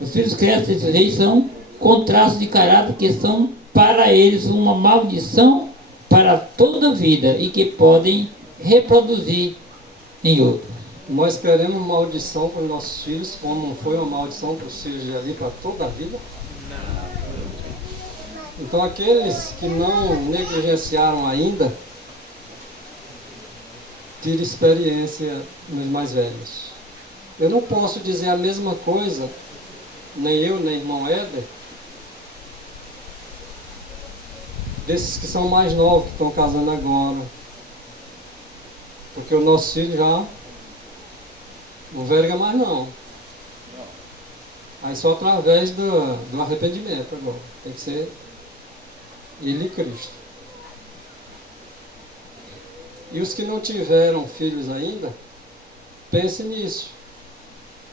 Os filhos crescem sem sujeição, com traços de caráter que são para eles uma maldição para toda a vida e que podem reproduzir em outros. Nós queremos maldição para os nossos filhos, como foi uma maldição para os filhos de ali para toda a vida? Então aqueles que não negligenciaram ainda, tire experiência nos mais velhos. Eu não posso dizer a mesma coisa, nem eu, nem irmão Éder, desses que são mais novos, que estão casando agora. Porque o nosso filho já não verga mais não. Aí só através do arrependimento agora. Tem que ser ele e Cristo. E os que não tiveram filhos ainda, pensem nisso.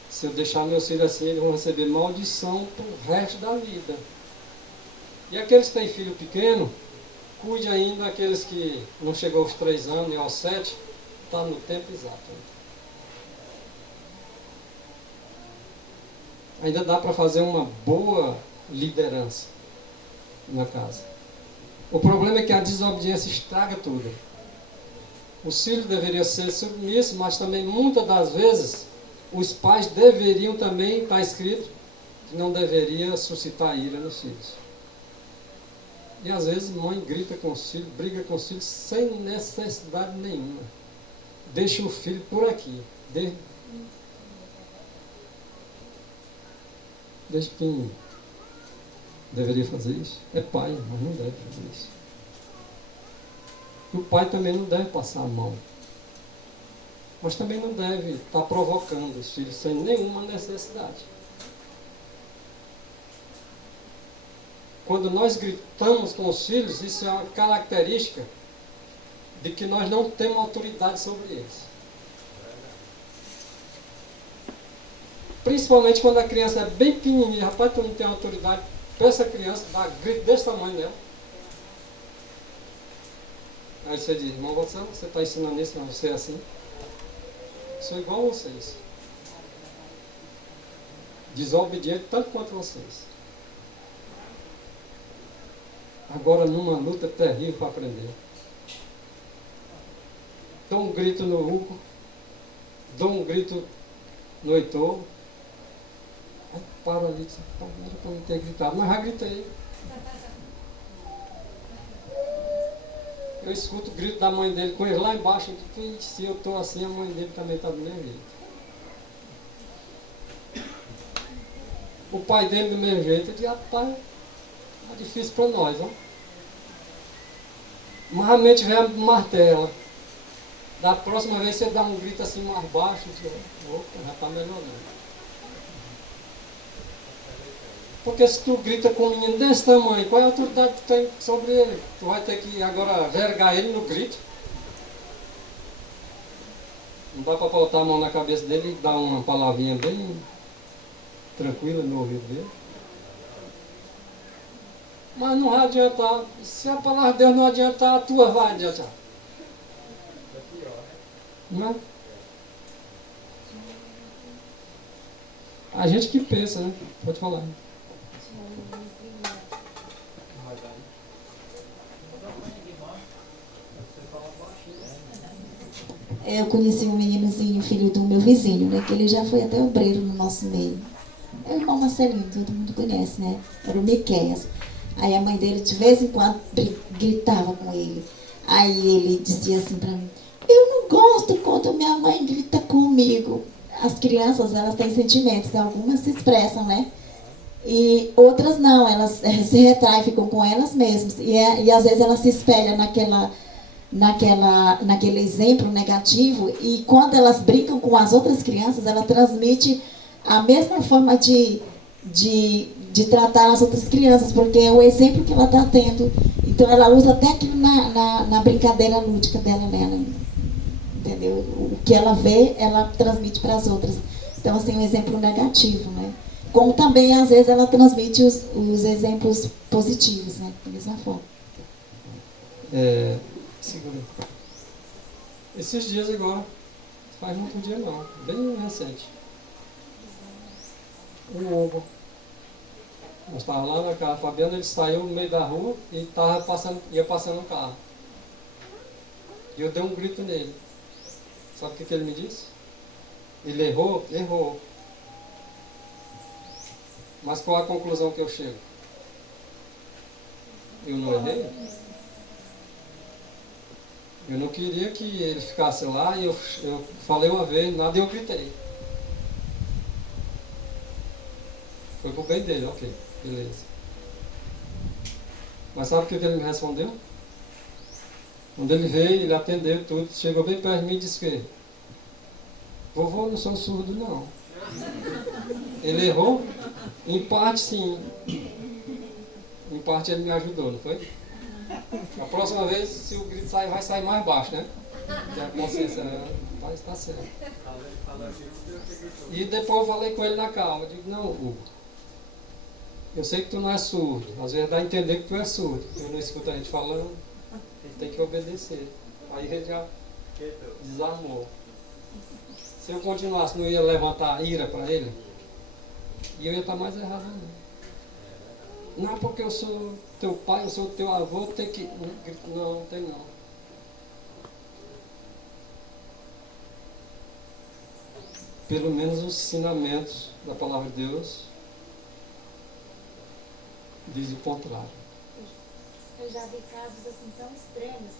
Se eu deixar meus filhos assim, eles vão receber maldição para o resto da vida. E aqueles que têm filho pequeno, cuide ainda daqueles que não chegou aos 3 anos e aos 7, está no tempo exato. Ainda dá para fazer uma boa liderança na casa. O problema é que a desobediência estraga tudo. Os filhos deveriam ser submissos, mas também muitas das vezes os pais deveriam também, está escrito, que não deveria suscitar ira nos filhos. E às vezes mãe grita com os filhos, briga com os filhos sem necessidade nenhuma. Deixa o filho por aqui. Desde quem deveria fazer isso? É pai, mas não deve fazer isso. E o pai também não deve passar a mão. Mas também não deve estar provocando os filhos sem nenhuma necessidade. Quando nós gritamos com os filhos, isso é uma característica de que nós não temos autoridade sobre eles. Principalmente quando a criança é bem pequenininha. Rapaz, tu não tem autoridade para essa criança dar grito desse tamanho nela. Aí você diz, irmão, você está ensinando isso para você assim? Sou igual a vocês. Desobediente tanto quanto vocês. Agora numa luta terrível para aprender. Dou um grito no Hugo, dou um grito no Heitor. Aí para ali, não era para não ter gritado, mas já gritei. Eu escuto o grito da mãe dele com ele lá embaixo. Se eu estou assim, a mãe dele também está do mesmo jeito. O pai dele do mesmo jeito. Eu disse, rapaz, é difícil para nós, ó. Mas a mente vem martela. Da próxima vez você dá um grito assim mais baixo. Opa, já está melhorando. Porque se tu grita com um menino desse tamanho, qual é a autoridade que tu tem sobre ele? Tu vai ter que agora vergar ele no grito. Não dá para botar a mão na cabeça dele e dar uma palavrinha bem tranquila no ouvido dele. Mas não vai adiantar. Se a palavra de Deus não adiantar, a tua vai adiantar. Não é? A gente que pensa, né? Pode falar. Eu conheci um meninozinho, filho do meu vizinho, né? Que ele já foi até obreiro no nosso meio. É o irmão Marcelino, todo mundo conhece, né? Era o Miqueias. Aí a mãe dele de vez em quando gritava com ele. Aí ele dizia assim pra mim: eu não gosto quando minha mãe grita comigo. As crianças, elas têm sentimentos, algumas se expressam, né? E outras não, elas se retraem, ficam com elas mesmas. E às vezes elas se espelham naquele exemplo negativo, e quando elas brincam com as outras crianças, ela transmite a mesma forma de tratar as outras crianças, porque é o exemplo que ela está tendo. Então ela usa até aquilo na brincadeira lúdica dela, entendeu? O que ela vê, ela transmite para as outras. Então, assim, um exemplo negativo, né? Como também, às vezes, ela transmite os exemplos positivos, né? Da mesma forma. Segura. Esses dias agora, faz muito dia não, bem recente. Um ovo. Nós estávamos lá na casa, Fabiano, ele saiu no meio da rua e ia passando o carro. E eu dei um grito nele. Sabe o que ele me disse? Ele errou? Errou. Mas qual a conclusão que eu chego? Eu não errei? Eu não queria que ele ficasse lá e eu falei uma vez, nada, e eu gritei. Foi pro bem dele, ok, beleza. Mas sabe o que ele me respondeu? Quando ele veio, ele atendeu tudo, chegou bem perto de mim e disse que: vovô, eu não sou surdo não. Ele errou? Em parte sim. Em parte ele me ajudou, não foi? A próxima vez, se o grito sair, vai sair mais baixo, né? Porque a consciência vai estar certa. E depois eu falei com ele na calma. Eu digo: não, Hugo, eu sei que tu não é surdo. Às vezes dá a entender que tu é surdo. Tu não escuta a gente falando, ele tem que obedecer. Aí ele já desarmou. Se eu continuasse, não ia levantar ira para ele, e eu ia estar mais errado ainda. Não, porque eu sou teu pai, eu sou teu avô, tem que... Não, não tem não. Pelo menos os ensinamentos da palavra de Deus diz o contrário. Eu já vi casos assim tão extremos,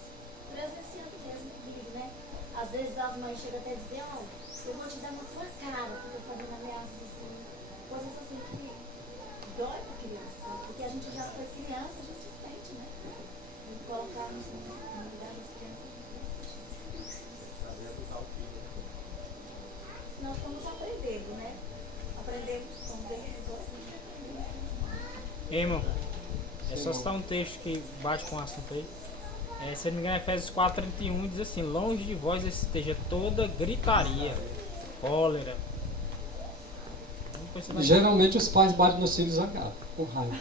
presenciando mesmo em vídeo, né? Às vezes as mães chegam até a dizer: olha, eu vou te dar na tua cara, fica fazendo ameaças assim, coisas assim que dói para a criança, sabe? Porque a gente já foi criança, a gente sente, né? E colocarmos no lugar das crianças, a gente sente. Nós estamos aprendendo, né? Aprendemos com Deus, agora a gente aprende. Ei, irmão, é só citar um texto que bate com o assunto aí. Se não me engano, Efésios 4:31 diz assim: longe de vós esteja toda gritaria, cólera. Geralmente os pais batem nos filhos zangados, com raiva.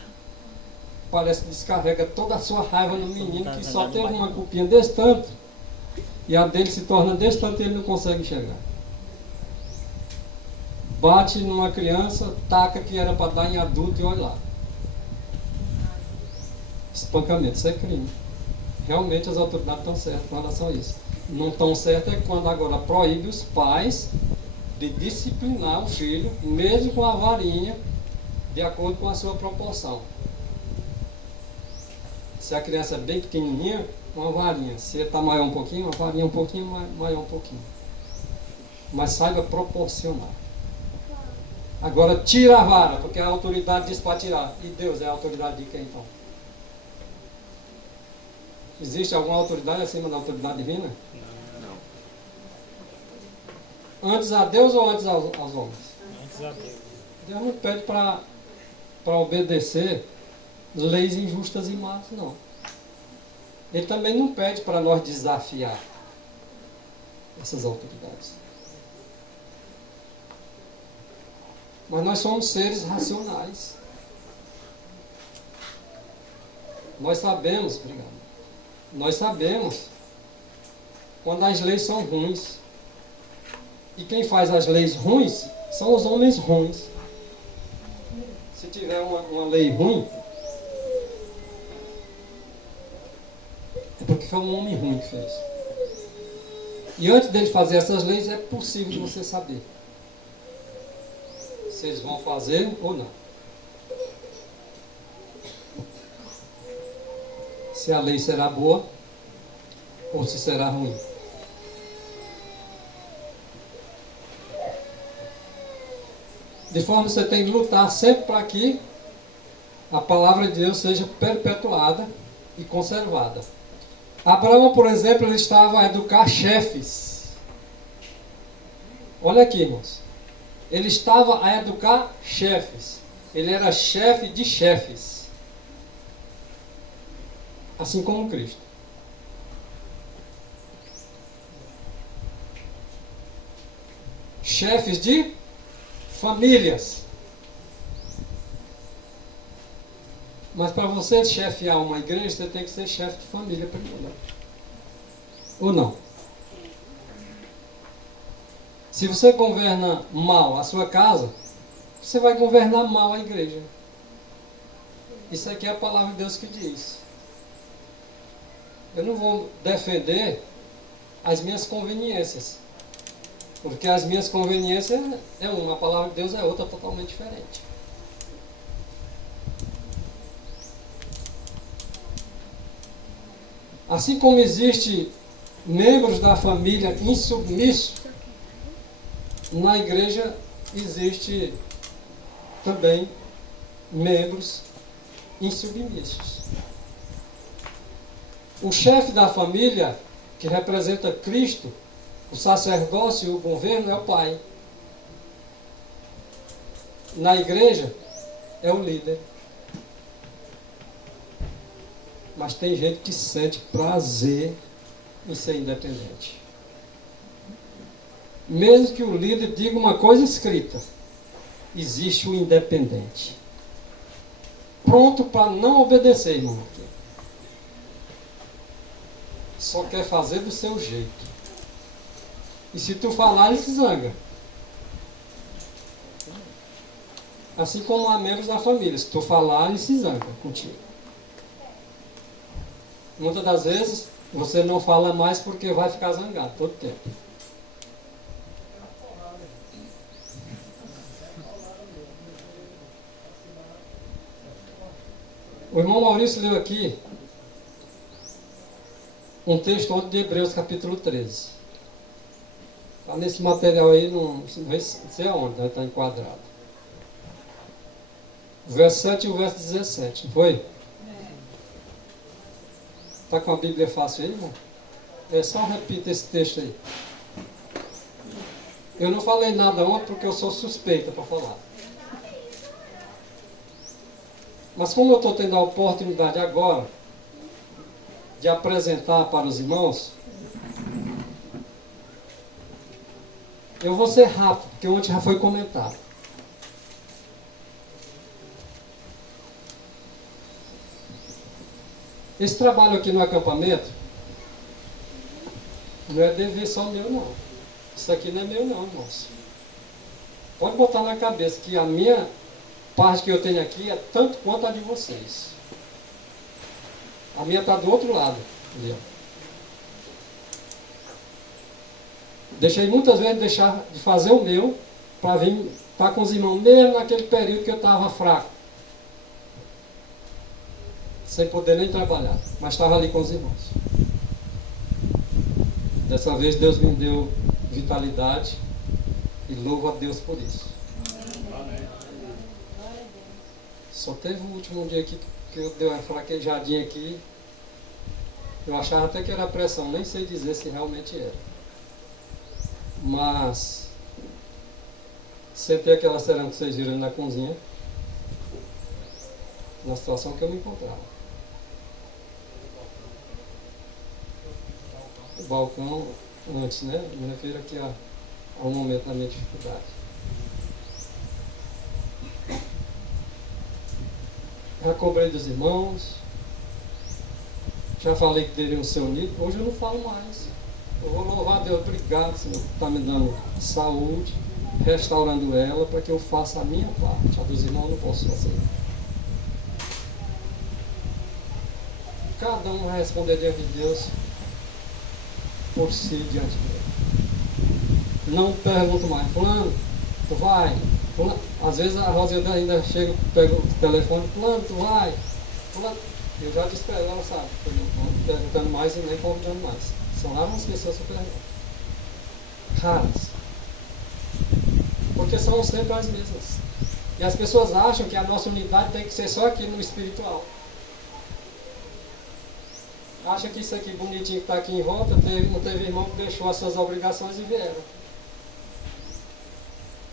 Parece que descarrega toda a sua raiva no menino, que só tem uma culpinha desse tanto, e a dele se torna desse tanto e ele não consegue enxergar. Bate numa criança, taca que era para dar em adulto e olha lá. Espancamento, isso é crime. Realmente as autoridades estão certas com relação a isso. Não estão certas é quando agora proíbe os pais de disciplinar o filho, mesmo com a varinha, de acordo com a sua proporção. Se a criança é bem pequenininha, uma varinha. Se ele está maior um pouquinho, uma varinha um pouquinho, maior um pouquinho. Mas saiba proporcionar. Agora tira a vara, porque a autoridade diz para tirar. E Deus é a autoridade de quem então? Existe alguma autoridade acima da autoridade divina? Não. Antes a Deus ou antes aos homens? Antes a Deus. Deus não pede para obedecer leis injustas e más, não. Ele também não pede para nós desafiar essas autoridades. Mas nós somos seres racionais. Nós sabemos, obrigado. Nós sabemos quando as leis são ruins. E quem faz as leis ruins são os homens ruins. Se tiver uma lei ruim, é porque foi um homem ruim que fez. E antes dele fazer essas leis, é possível de você saber Vocês vão fazer ou não? Se a lei será boa ou se será ruim. De forma que você tem que lutar sempre para que a palavra de Deus seja perpetuada e conservada. Abraão, por exemplo, ele estava a educar chefes. Olha aqui, irmãos. Ele estava a educar chefes. Ele era chefe de chefes. Assim como Cristo. Chefes de famílias. Mas para você chefiar uma igreja, você tem que ser chefe de família primeiro. Ou não? Se você governa mal a sua casa, você vai governar mal a igreja. Isso aqui é a palavra de Deus que diz. Eu não vou defender as minhas conveniências. Porque as minhas conveniências é uma, a palavra de Deus é outra, totalmente diferente. Assim como existe membros da família insubmissos, na igreja existe também membros insubmissos. O chefe da família, que representa Cristo, o sacerdócio e o governo, é o pai. Na igreja é o líder. Mas tem gente que sente prazer em ser independente. Mesmo que o líder diga uma coisa escrita, existe o independente. Pronto para não obedecer, irmão. Só quer fazer do seu jeito. E se tu falar, ele se zanga. Assim como há membros da família. Se tu falar, ele se zanga contigo. Muitas das vezes, você não fala mais porque vai ficar zangado todo tempo. O irmão Maurício leu aqui um texto ontem de Hebreus capítulo 13. Está nesse material aí, não sei aonde, vai estar enquadrado. O verso 7 e o verso 17, não foi? Está com a Bíblia fácil aí, irmão? É só repita esse texto aí. Eu não falei nada ontem porque eu sou suspeita para falar. Mas como eu estou tendo a oportunidade agora de apresentar para os irmãos, eu vou ser rápido, porque ontem já foi comentado. Esse trabalho aqui no acampamento não é dever só meu, não. Isso aqui não é meu, não, irmãos. Pode botar na cabeça que a minha parte que eu tenho aqui é tanto quanto a de vocês. A minha está do outro lado. Ali, deixei muitas vezes deixar de fazer o meu para vir estar com os irmãos, mesmo naquele período que eu estava fraco. Sem poder nem trabalhar. Mas estava ali com os irmãos. Dessa vez Deus me deu vitalidade e louvo a Deus por isso. Só teve o último dia aqui que eu dei uma fraquejadinha aqui. Eu achava até que era pressão, nem sei dizer se realmente era. Mas sentei aquela cerâmica que vocês viram na cozinha, na situação que eu me encontrava. O balcão antes, né? Me refiro aqui ao momento da minha dificuldade. Já cobrei dos irmãos, já falei que deveriam ser unidos, hoje eu não falo mais. Eu vou louvar a Deus, obrigado, Senhor, por estar me dando saúde, restaurando ela, para que eu faça a minha parte. A dos irmãos eu não posso fazer. Cada um vai responder diante de Deus por si diante dele. Não pergunto mais, fulano, tu vai. Às vezes a Rosilda ainda chega, pega o telefone, fulano, tu vai. Fulano. Eu já disse para ela, sabe, eu não estou perguntando mais e nem convidando mais. São raras as pessoas que perguntam. Raras. Porque são sempre as mesmas. E as pessoas acham que a nossa unidade tem que ser só aqui no espiritual. Acham que isso aqui bonitinho que está aqui em volta, não teve irmão que deixou as suas obrigações e vieram.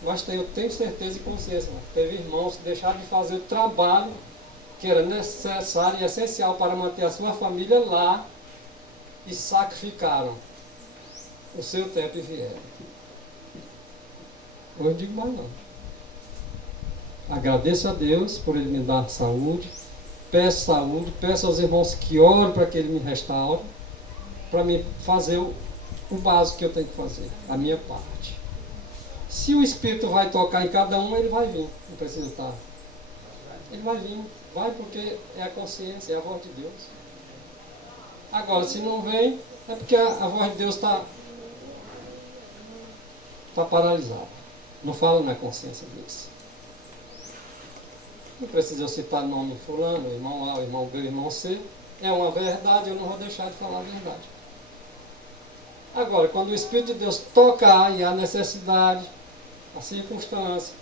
Mas eu tenho certeza e consciência, teve irmãos que deixaram de fazer o trabalho que era necessário e essencial para manter a sua família lá e sacrificaram o seu tempo e vieram. Eu não digo mais não. Agradeço a Deus por Ele me dar saúde, peço aos irmãos que orem para que Ele me restaure, para me fazer o básico que eu tenho que fazer, a minha parte. Se o Espírito vai tocar em cada um, ele vai vir, não precisa estar. Ele vai vir, vai porque é a consciência, é a voz de Deus. Agora, se não vem, é porque a voz de Deus está paralisada. Não fala na consciência deles. Não precisa eu citar nome fulano, irmão A, irmão B, irmão C. É uma verdade, eu não vou deixar de falar a verdade. Agora, quando o Espírito de Deus tocar e há necessidade, a circunstância,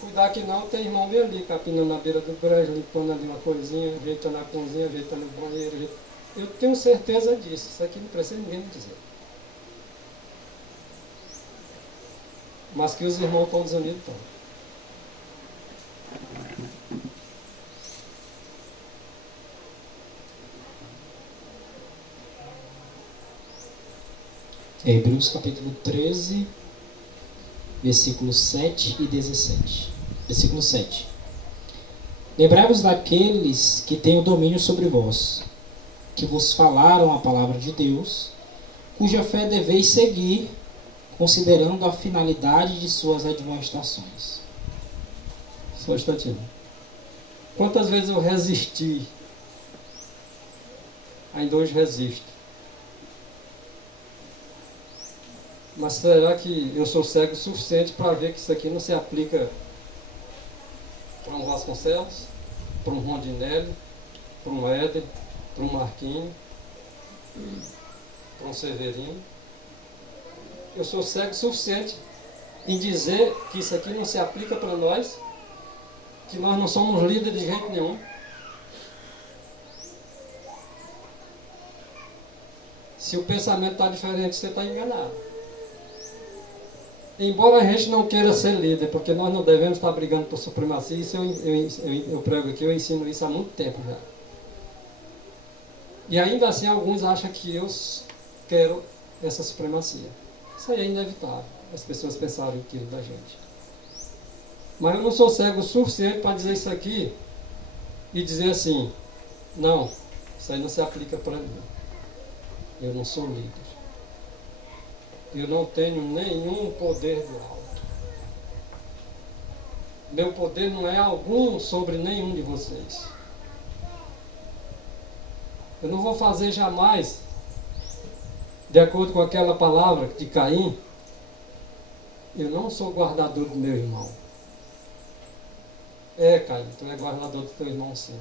cuidar que não tem irmão bem ali, capinando na beira do brejo, limpando ali uma coisinha, ajeitando a cozinha, ajeitando o banheiro. Eu tenho certeza disso, isso aqui não precisa ninguém me dizer. Mas que os irmãos estão desunidos, estão. Hebreus capítulo 13, versículos 7 e 17. Versículo 7. Lembrai-vos daqueles que têm o domínio sobre vós, que vos falaram a palavra de Deus, cuja fé deveis seguir, considerando a finalidade de suas admoestações. Só um instantinho. Quantas vezes eu resisti? Ainda hoje resisto. Mas será que eu sou cego o suficiente para ver que isso aqui não se aplica para um Vasconcelos, para um Rondinelli, para um Éder, para um Marquinhos, para um Severino? Eu sou cego o suficiente em dizer que isso aqui não se aplica para nós, que nós não somos líderes de jeito nenhum. Se o pensamento está diferente, você está enganado. Embora a gente não queira ser líder, porque nós não devemos estar brigando por supremacia, isso eu prego aqui, eu ensino isso há muito tempo já. E ainda assim alguns acham que eu quero essa supremacia. Isso aí é inevitável, as pessoas pensarem aquilo da gente. Mas eu não sou cego o suficiente para dizer isso aqui e dizer assim, não, isso aí não se aplica para mim. Eu não sou líder. Eu não tenho nenhum poder do alto. Meu poder não é algum sobre nenhum de vocês. Eu não vou fazer jamais, de acordo com aquela palavra de Caim, eu não sou guardador do meu irmão. Caim, tu é guardador do teu irmão sim.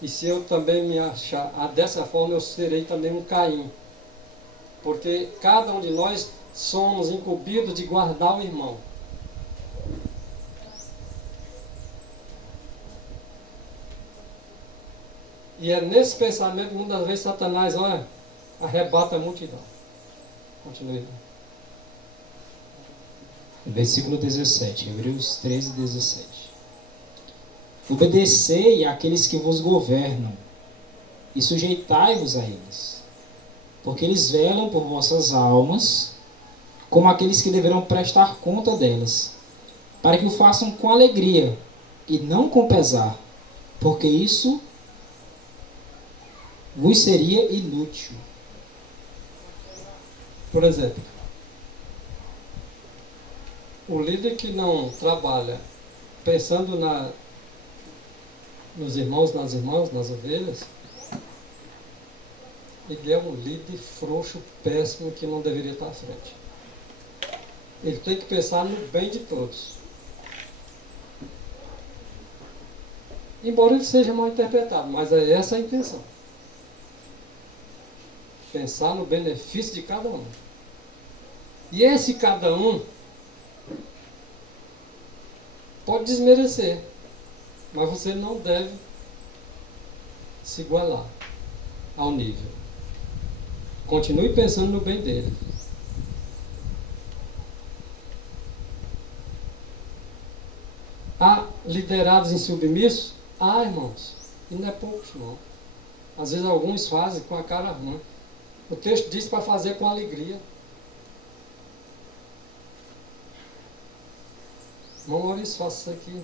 E se eu também me achar dessa forma, eu serei também um Caim. Porque cada um de nós somos incumbidos de guardar o irmão. E é nesse pensamento que muitas vezes Satanás, olha, arrebata a multidão. Continue. Versículo 17, Hebreus 13, 17. Obedecei àqueles que vos governam e sujeitai-vos a eles, porque eles velam por vossas almas, como aqueles que deverão prestar conta delas, para que o façam com alegria e não com pesar, porque isso vos seria inútil. Por exemplo, o líder que não trabalha pensando nos irmãos, nas irmãs, nas ovelhas, ele é um líder frouxo, péssimo, que não deveria estar à frente. Ele tem que pensar no bem de todos. Embora ele seja mal interpretado, mas é essa a intenção. Pensar no benefício de cada um. E esse cada um pode desmerecer, mas você não deve se igualar ao nível. Continue pensando no bem dele. Há liderados insubmissos? Há, irmãos. E não é poucos, não. Às vezes alguns fazem com a cara ruim. O texto diz para fazer com alegria. Irmão Maurício, faça isso aqui.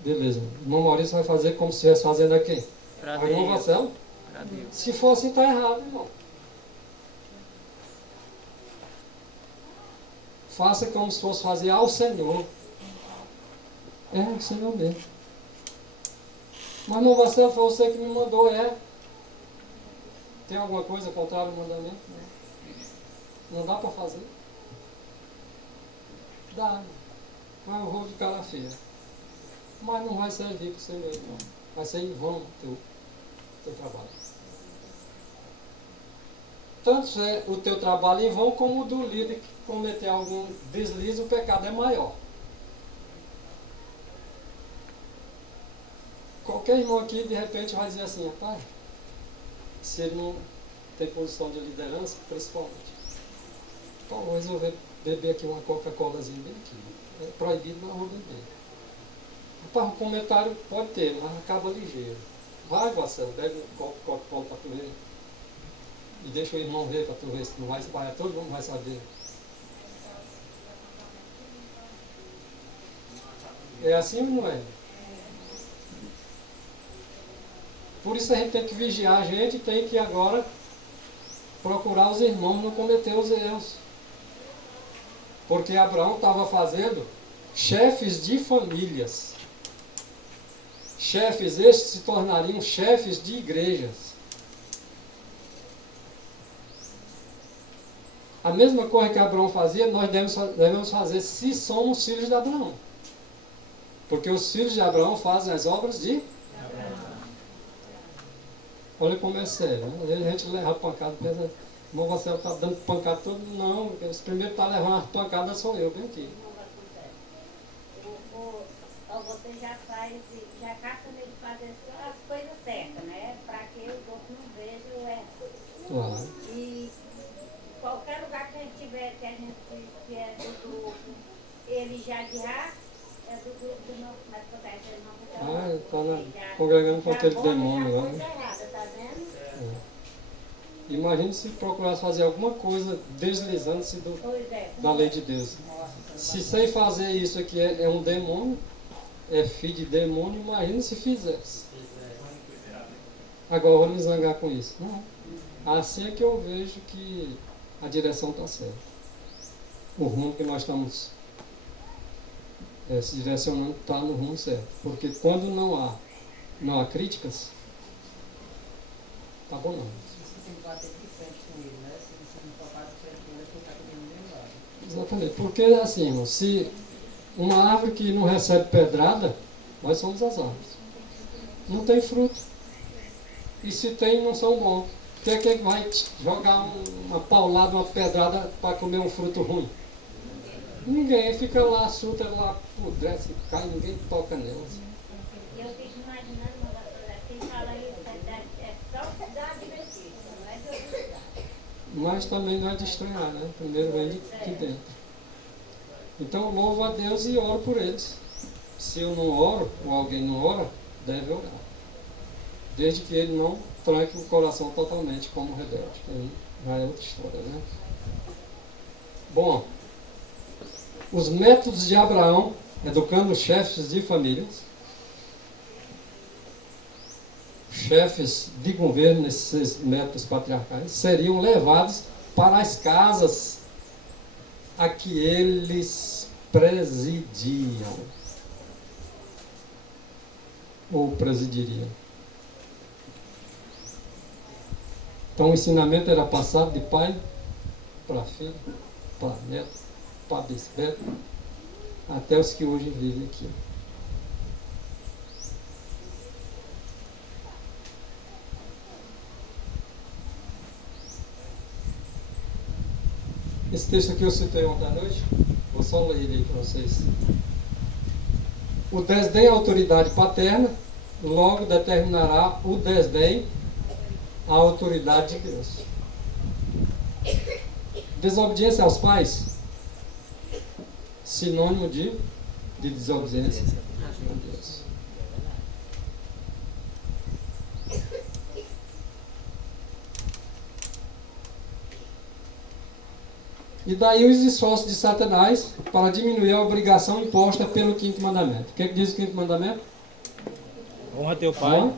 Beleza. Irmão Maurício vai fazer como se estivesse fazendo aqui. Pra A irmão Deus. Marcelo? Pra Deus. Se for assim, está errado, irmão. Faça como se fosse fazer ao Senhor. É, o Senhor mesmo. Mas, irmão Marcelo, foi você que me mandou, é. Tem alguma coisa contrária ao mandamento? Não dá para fazer? Dá. Mas eu vou de cara feia. Mas não vai servir para o Senhor, não. Vai ser em vão o teu trabalho. Tanto é o teu trabalho em vão, como o do líder que cometer algum deslize, o pecado é maior. Qualquer irmão aqui, de repente, vai dizer assim, rapaz, se ele não tem posição de liderança, principalmente, então vou resolver beber aqui uma Coca-Colazinha bem aqui. É proibido, mas vou beber. Rapaz, o comentário pode ter, mas acaba ligeiro. Vai, Marcelo, bebe um copo de Coca-Cola para tu ver. E deixa o irmão ver para tu ver se não vai espalhar, todo mundo vai saber. É assim ou não é? Por isso a gente tem que vigiar, a gente tem que agora procurar os irmãos não cometer os erros. Porque Abraão estava fazendo chefes de famílias. Chefes estes se tornariam chefes de igrejas. A mesma coisa que Abraão fazia, nós devemos fazer se somos filhos de Abraão. Porque os filhos de Abraão fazem as obras de Abraão. Olha como é sério. Né? Às vezes a gente leva pancada e pensa, irmão, você está dando pancada todo mundo. Não, o primeiro que está levando as pancadas sou eu, bem aqui. Você já faz, já capta nele fazer as coisas certas, né? Para que os outros não vejam o erro. Claro. E qualquer lugar que a gente tiver, que é do grupo, ele já dirá, é do grupo do novo, mas acontece, ele não está congregando com aquele demônio lá. Coisa errada, tá vendo? Imagine se procurasse fazer alguma coisa deslizando-se da lei de Deus. Se sem fazer isso aqui é um demônio, é filho de demônio, imagina se fizesse. Agora eu vou me zangar com isso. Não. Assim é que eu vejo que a direção está certa. O rumo que nós estamos se direcionando está no rumo certo. Porque quando não há críticas, tá bom não. Você tem que bater de frente com ele, né? Se você não tocar de frente com ele, você está do mesmo lado. Exatamente. Porque assim, irmão, se uma árvore que não recebe pedrada, nós somos as árvores. Não tem fruto. E se tem, não são bons. Quem é que vai jogar uma paulada, uma pedrada para comer um fruto ruim? Ninguém. Fica lá, suta lá, pudrece, cai, ninguém toca nela. Eu fico imaginando uma das coisas, quem fala isso é só dar benefício, não é de outro lugar. Mas também não é de estranhar, né? Primeiro vem de dentro. Então eu louvo a Deus e oro por eles. Se eu não oro, ou alguém não ora, deve orar. Desde que ele não tranque o coração totalmente como rebelde. Que aí já é outra história, né? Bom, os métodos de Abraão, educando chefes de famílias, chefes de governo nesses métodos patriarcais, seriam levados para as casas a que eles presidiam ou presidiriam. Então o ensinamento era passado de pai para filho, para neto, para bisneto, até os que hoje vivem aqui. Esse texto aqui eu citei ontem à noite, vou só ler ele aí para vocês. O desdém à autoridade paterna, logo determinará o desdém à autoridade de Deus. Desobediência aos pais, sinônimo de desobediência a Deus. E daí os esforços de Satanás para diminuir a obrigação imposta pelo quinto mandamento. O que é que diz o quinto mandamento? Honra teu pai. Honra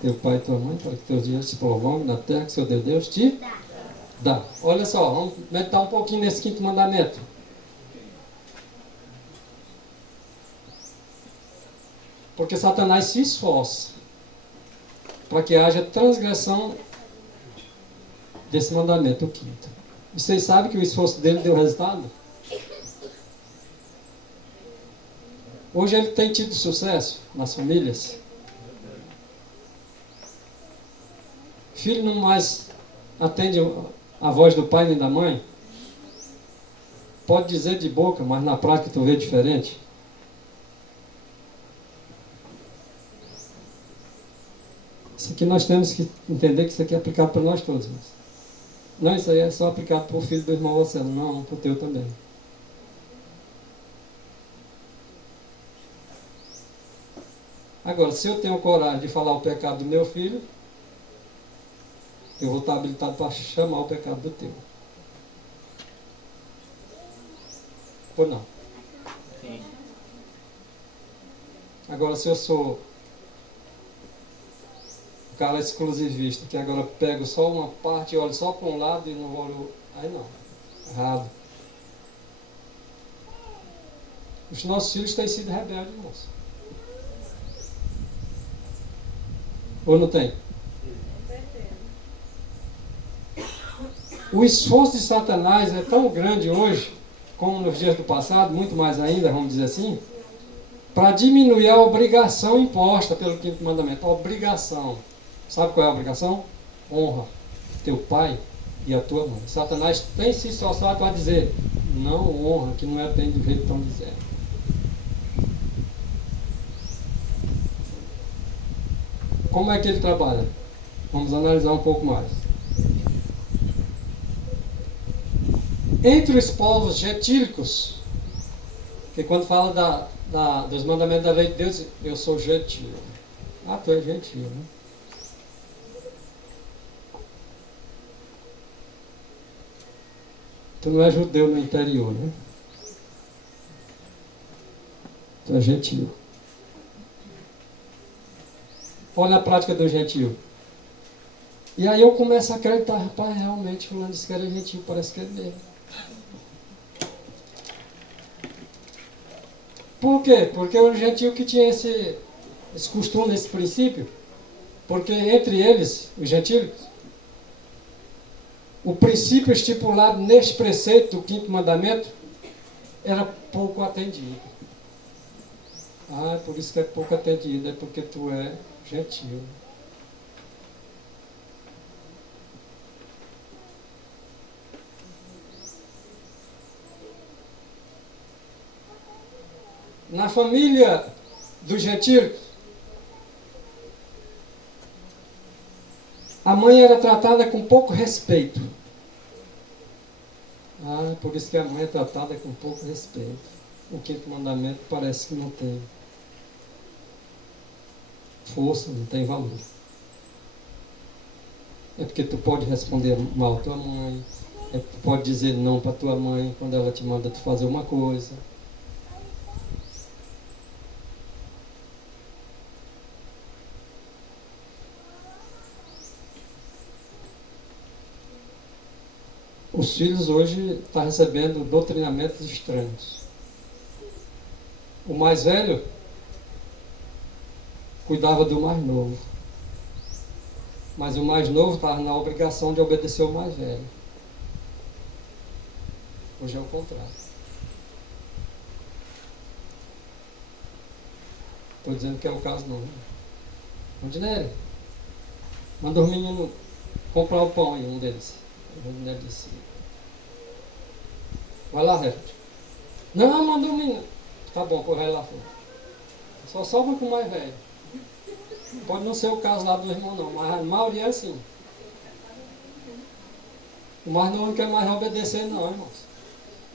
teu pai e tua mãe, para que teus dias se prolonguem na terra que seu Deus te dá. Olha só, vamos meditar um pouquinho nesse quinto mandamento. Porque Satanás se esforça para que haja transgressão desse mandamento, o quinto. E vocês sabem que o esforço dele deu resultado? Hoje ele tem tido sucesso nas famílias. Filho não mais atende a voz do pai nem da mãe. Pode dizer de boca, mas na prática tu vê diferente. Isso aqui nós temos que entender que isso aqui é aplicado para nós todos. Não, isso aí é só aplicado para o filho do irmão Marcelo, não, para o teu também. Agora, se eu tenho coragem de falar o pecado do meu filho, eu vou estar habilitado para chamar o pecado do teu. Ou não? Sim. Agora, se eu sou cara exclusivista, que agora pego só uma parte e olho só para um lado e não olho... Aí não. Errado. Os nossos filhos têm sido rebeldes, moço. Ou não tem? O esforço de Satanás é tão grande hoje, como nos dias do passado, muito mais ainda, vamos dizer assim, para diminuir a obrigação imposta pelo quinto mandamento. A obrigação. Sabe qual é a obrigação? Honra teu pai e a tua mãe. Satanás tem se esforçado para dizer, não honra, que não é bem do jeito que estão dizendo. Como é que ele trabalha? Vamos analisar um pouco mais. Entre os povos gentílicos, que quando fala dos mandamentos da lei de Deus, eu sou gentil. Ah, tu é gentil, né? Tu não é judeu no interior, né? Tu é gentil. Olha a prática do gentil. E aí eu começo a acreditar, rapaz, realmente fulano disse que era gentil, parece que é mesmo. Por quê? Porque o gentil que tinha esse costume, esse princípio, porque entre eles, os gentios, o princípio estipulado neste preceito do quinto mandamento era pouco atendido. Ah, é por isso que é pouco atendido, é porque tu é gentil. Na família do gentil, a mãe era tratada com pouco respeito. Ah, é por isso que a mãe é tratada com pouco respeito. O quinto mandamento parece que não tem força, não tem valor. É porque tu pode responder mal à tua mãe, é que tu pode dizer não para tua mãe quando ela te manda tu fazer uma coisa. Os filhos hoje estão recebendo doutrinamentos estranhos. O mais velho cuidava do mais novo. Mas o mais novo estava na obrigação de obedecer o mais velho. Hoje é o contrário. Estou dizendo que é o caso não. Rondinelli, manda os meninos comprar o pão aí, um deles. O Rondinelli disse. Vai lá, Herbert. Não, manda o menino. Tá bom, pô, vai lá fora. Só sobra com o mais velho. Pode não ser o caso lá do irmão não, mas a maioria é assim. O mais novo não quer mais obedecer não, irmãos.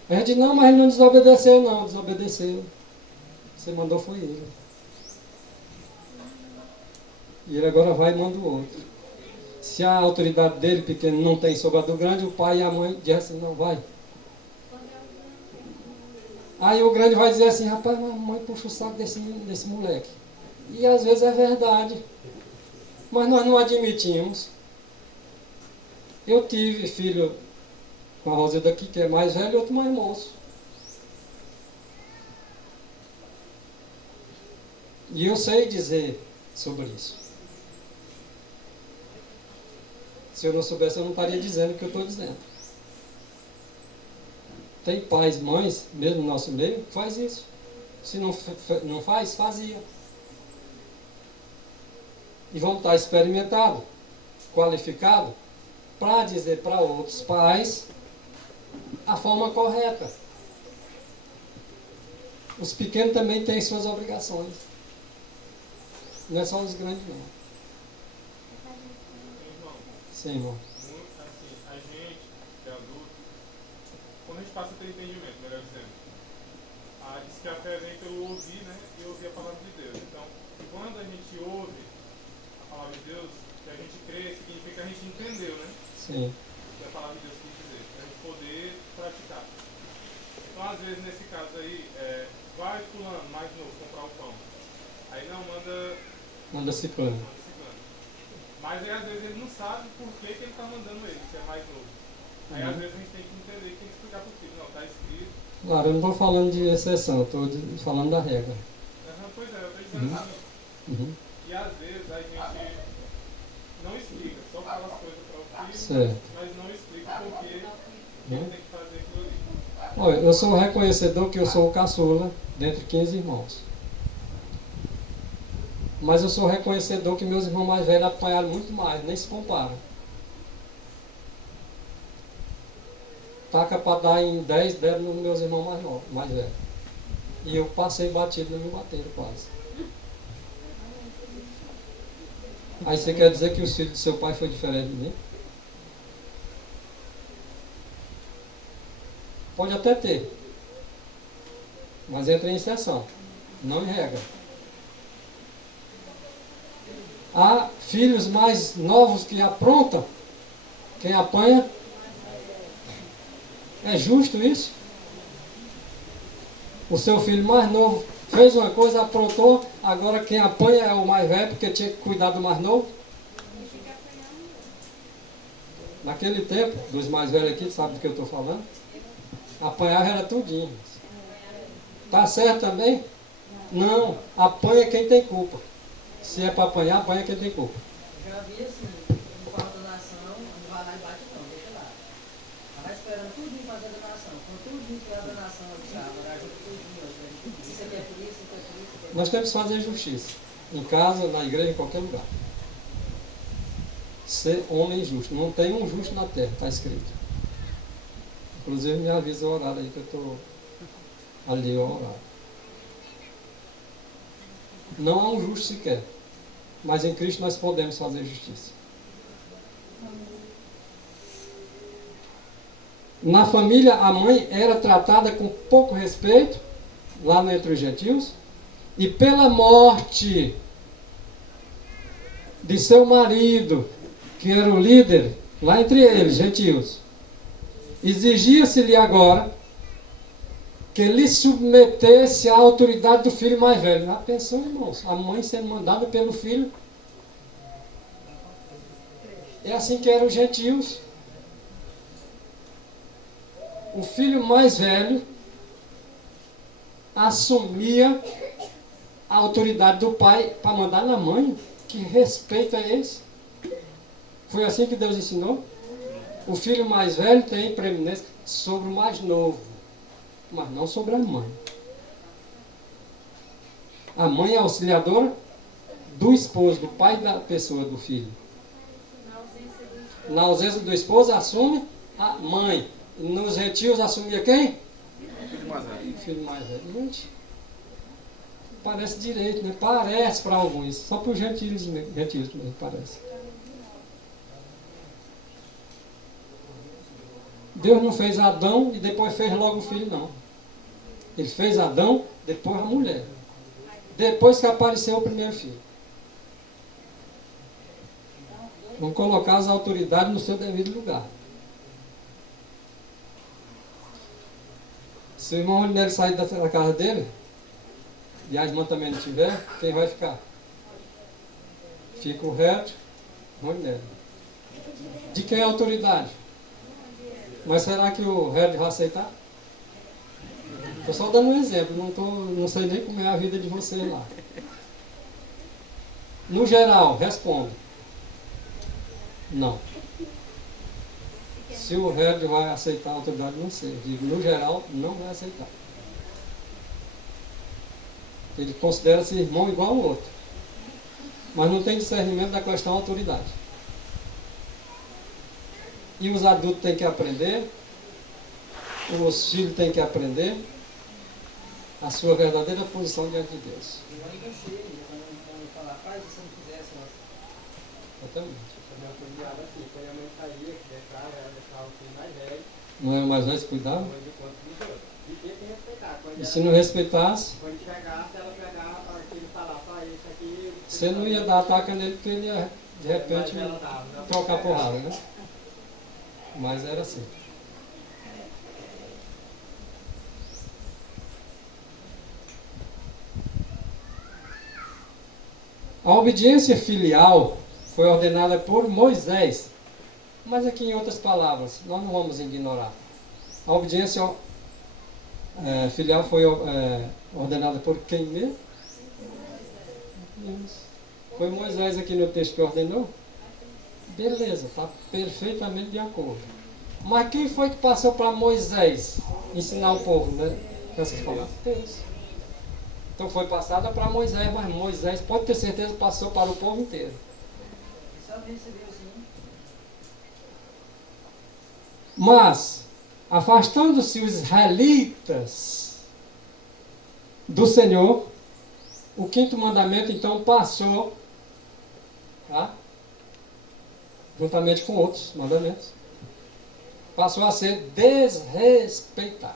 A gente não, mas ele não desobedeceu não, desobedeceu. Você mandou foi ele. E ele agora vai e manda o outro. Se a autoridade dele, pequeno, não tem sobre a do grande, o pai e a mãe dizem assim, não, vai. Aí o grande vai dizer assim, rapaz, mas a mãe puxa o saco desse moleque. E às vezes é verdade. Mas nós não admitimos. Eu tive filho com a Rosilda aqui, que é mais velho, e outro mais moço. E eu sei dizer sobre isso. Se eu não soubesse, eu não estaria dizendo o que eu estou dizendo. Tem pais, mães, mesmo no nosso meio, que faz isso. Se não faz, fazia. E vão estar experimentados, qualificados, para dizer para outros pais a forma correta. Os pequenos também têm suas obrigações. Não é só os grandes, não. Sim, irmão. Assim, a gente, que é adulto, quando a gente passa a ter entendimento, melhor dizendo, diz que a fé vem pelo ouvir, né? E ouvir a palavra de Deus. Então, quando a gente ouve a palavra de Deus, que a gente crê, significa que a gente entendeu, né? Sim. O que a palavra de Deus quer dizer, para a gente poder praticar. Então, às vezes, nesse caso aí, vai fulano, mais novo, comprar o pão. Aí não, Manda ciclano. Mas aí às vezes ele não sabe por que ele está mandando ele, se é mais novo. Aí às vezes a gente tem que entender, tem que explicar para o filho. Não, está escrito. Claro, eu não estou falando de exceção, estou falando da regra. Pois é, eu estou dizendo assim. E às vezes a gente não explica, só fala as coisas para o filho, certo. Mas não explica por que ele tem que fazer aquilo ali. Olha, eu sou reconhecedor que eu sou o caçula dentre 15 irmãos. Mas eu sou reconhecedor que meus irmãos mais velhos apanharam muito mais, nem se comparam. Taca para dar em 10, deram nos meus irmãos mais novos, mais velhos. E eu passei batido, não me bateram quase. Aí você quer dizer que os filhos do seu pai foi diferente de mim? Pode até ter. Mas entra em exceção, não em regra. Há filhos mais novos que aprontam. Quem apanha? É justo isso? O seu filho mais novo fez uma coisa, aprontou, agora quem apanha é o mais velho, porque tinha que cuidar do mais novo? Naquele tempo, dos mais velhos aqui, sabe do que eu estou falando? Apanhar era tudinho. Tá certo também? Não, apanha quem tem culpa. Se é para apanhar, apanha quem tem culpa. Já vi assim, não fala donação, não vai lá e bate não, deixa lá. Ela vai esperando tudinho fazer a donação. Quando tudinho tiver a donação, ela diz, vai ajuda tudinho. Isso aqui é por isso, isso aqui é por isso, isso aqui é por Nós temos que fazer justiça. Em casa, na igreja, em qualquer lugar. Ser homem justo. Não tem um justo na terra, está escrito. Inclusive me avisa o horário aí que eu estou ali ao horário. Não há um justo sequer. Mas em Cristo nós podemos fazer justiça. Na família, a mãe era tratada com pouco respeito, lá entre os gentios, e pela morte de seu marido, que era o líder, lá entre eles, gentios, exigia-se-lhe agora que lhe submetesse à autoridade do filho mais velho. Já pensou, irmãos? A mãe sendo mandada pelo filho. É assim que eram os gentios. O filho mais velho assumia a autoridade do pai para mandar na mãe. Que respeito é esse? Foi assim que Deus ensinou? O filho mais velho tem preeminência. sobre o mais novo, mas não sobre a mãe. A mãe é auxiliadora do esposo, do pai da pessoa, do filho. Na ausência do esposo, assume a mãe. Nos retiros, assumia quem? O filho mais velho. O filho mais velho. Gente, parece direito, né? Parece para alguns. Só para os retiros mesmo, parece. Deus não fez Adão e depois fez logo o filho, não. Ele fez Adão, depois a mulher. Depois que apareceu o primeiro filho. Vamos colocar as autoridades no seu devido lugar. Se o irmão Rondinelli sair da casa dele, e a irmã também não tiver, quem vai ficar? Fica o reto, Rondinelli. De quem é a autoridade? Mas será que o reto vai aceitar? Estou só dando um exemplo, não sei nem como é a vida de vocês lá. No geral, responda. Não. Se o Red vai aceitar a autoridade, não sei. Digo, no geral, não vai aceitar. Ele considera-se irmão igual ao outro. Mas não tem discernimento da questão autoridade. E os adultos têm que aprender, os filhos têm que aprender a sua verdadeira posição diante de Deus. Exatamente. Não era mais velho, cuidava? E se não respeitasse, você não ia dar ataque nele porque ele ia, de repente, trocar porrada, né? Mas era assim. A obediência filial foi ordenada por Moisés. Mas aqui em outras palavras, nós não vamos ignorar. A obediência filial foi ordenada por quem mesmo? Foi Moisés aqui no texto que ordenou? Beleza, está perfeitamente de acordo. Mas quem foi que passou para Moisés ensinar o povo, né? Essas palavras? Deus. Então foi passada para Moisés, mas Moisés, pode ter certeza, passou para o povo inteiro. Mas, afastando-se os israelitas do Senhor, o quinto mandamento então passou, tá? Juntamente com outros mandamentos, passou a ser desrespeitado.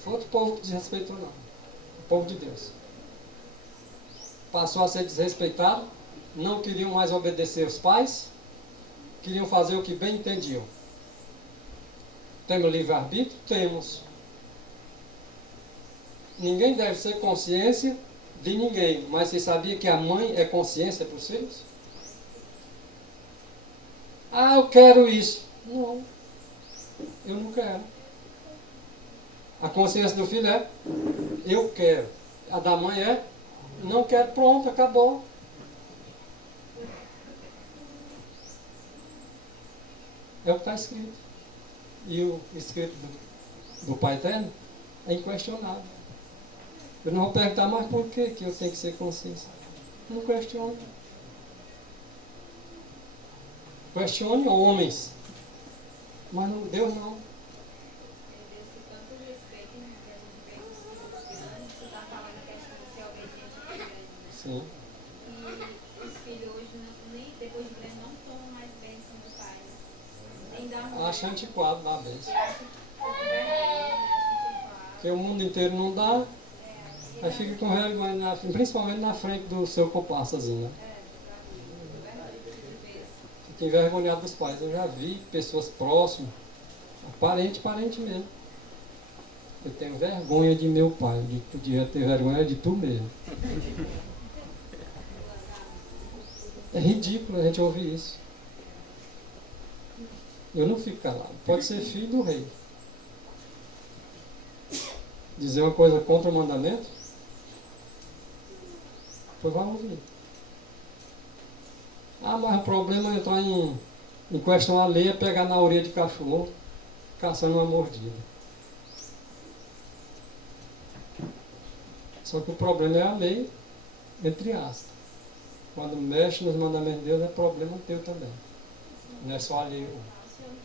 Foi outro povo que desrespeitou, não. O povo de Deus. Passou a ser desrespeitado, não queriam mais obedecer os pais, queriam fazer o que bem entendiam. Temos livre-arbítrio? Temos. Ninguém deve ser consciência de ninguém, mas você sabia que a mãe é consciência para os filhos? Ah, eu quero isso. Não, eu não quero. A consciência do filho é, eu quero. A da mãe é, não quero, pronto, acabou. É o que está escrito. E o escrito do Pai Eterno é inquestionável. Eu não vou perguntar mais por que eu tenho que ser consciente. Não questione. Questione homens. Mas não, Deus não. Sim. E os filhos hoje, nem depois de grande, não tomam mais bênção do pai. Nem dá muito. Acha antiquado dar a bênção. Porque o mundo inteiro não dá. Aí fica com vergonha, principalmente na frente do seu compassazinho, né? Fica envergonhado dos pais. Eu já vi pessoas próximas, parente mesmo. Eu tenho vergonha de meu pai. Eu podia ter vergonha de tu mesmo. É ridículo a gente ouvir isso. Eu não fico calado. Pode ser filho do rei. Dizer uma coisa contra o mandamento? Pois vai ouvir. Ah, mas o problema é entrar em questão alheia, pegar na orelha de cachorro. caçando uma mordida. Só que o problema é a lei, entre aspas. Quando mexe nos mandamentos de Deus, é problema teu também. Não é só alheio.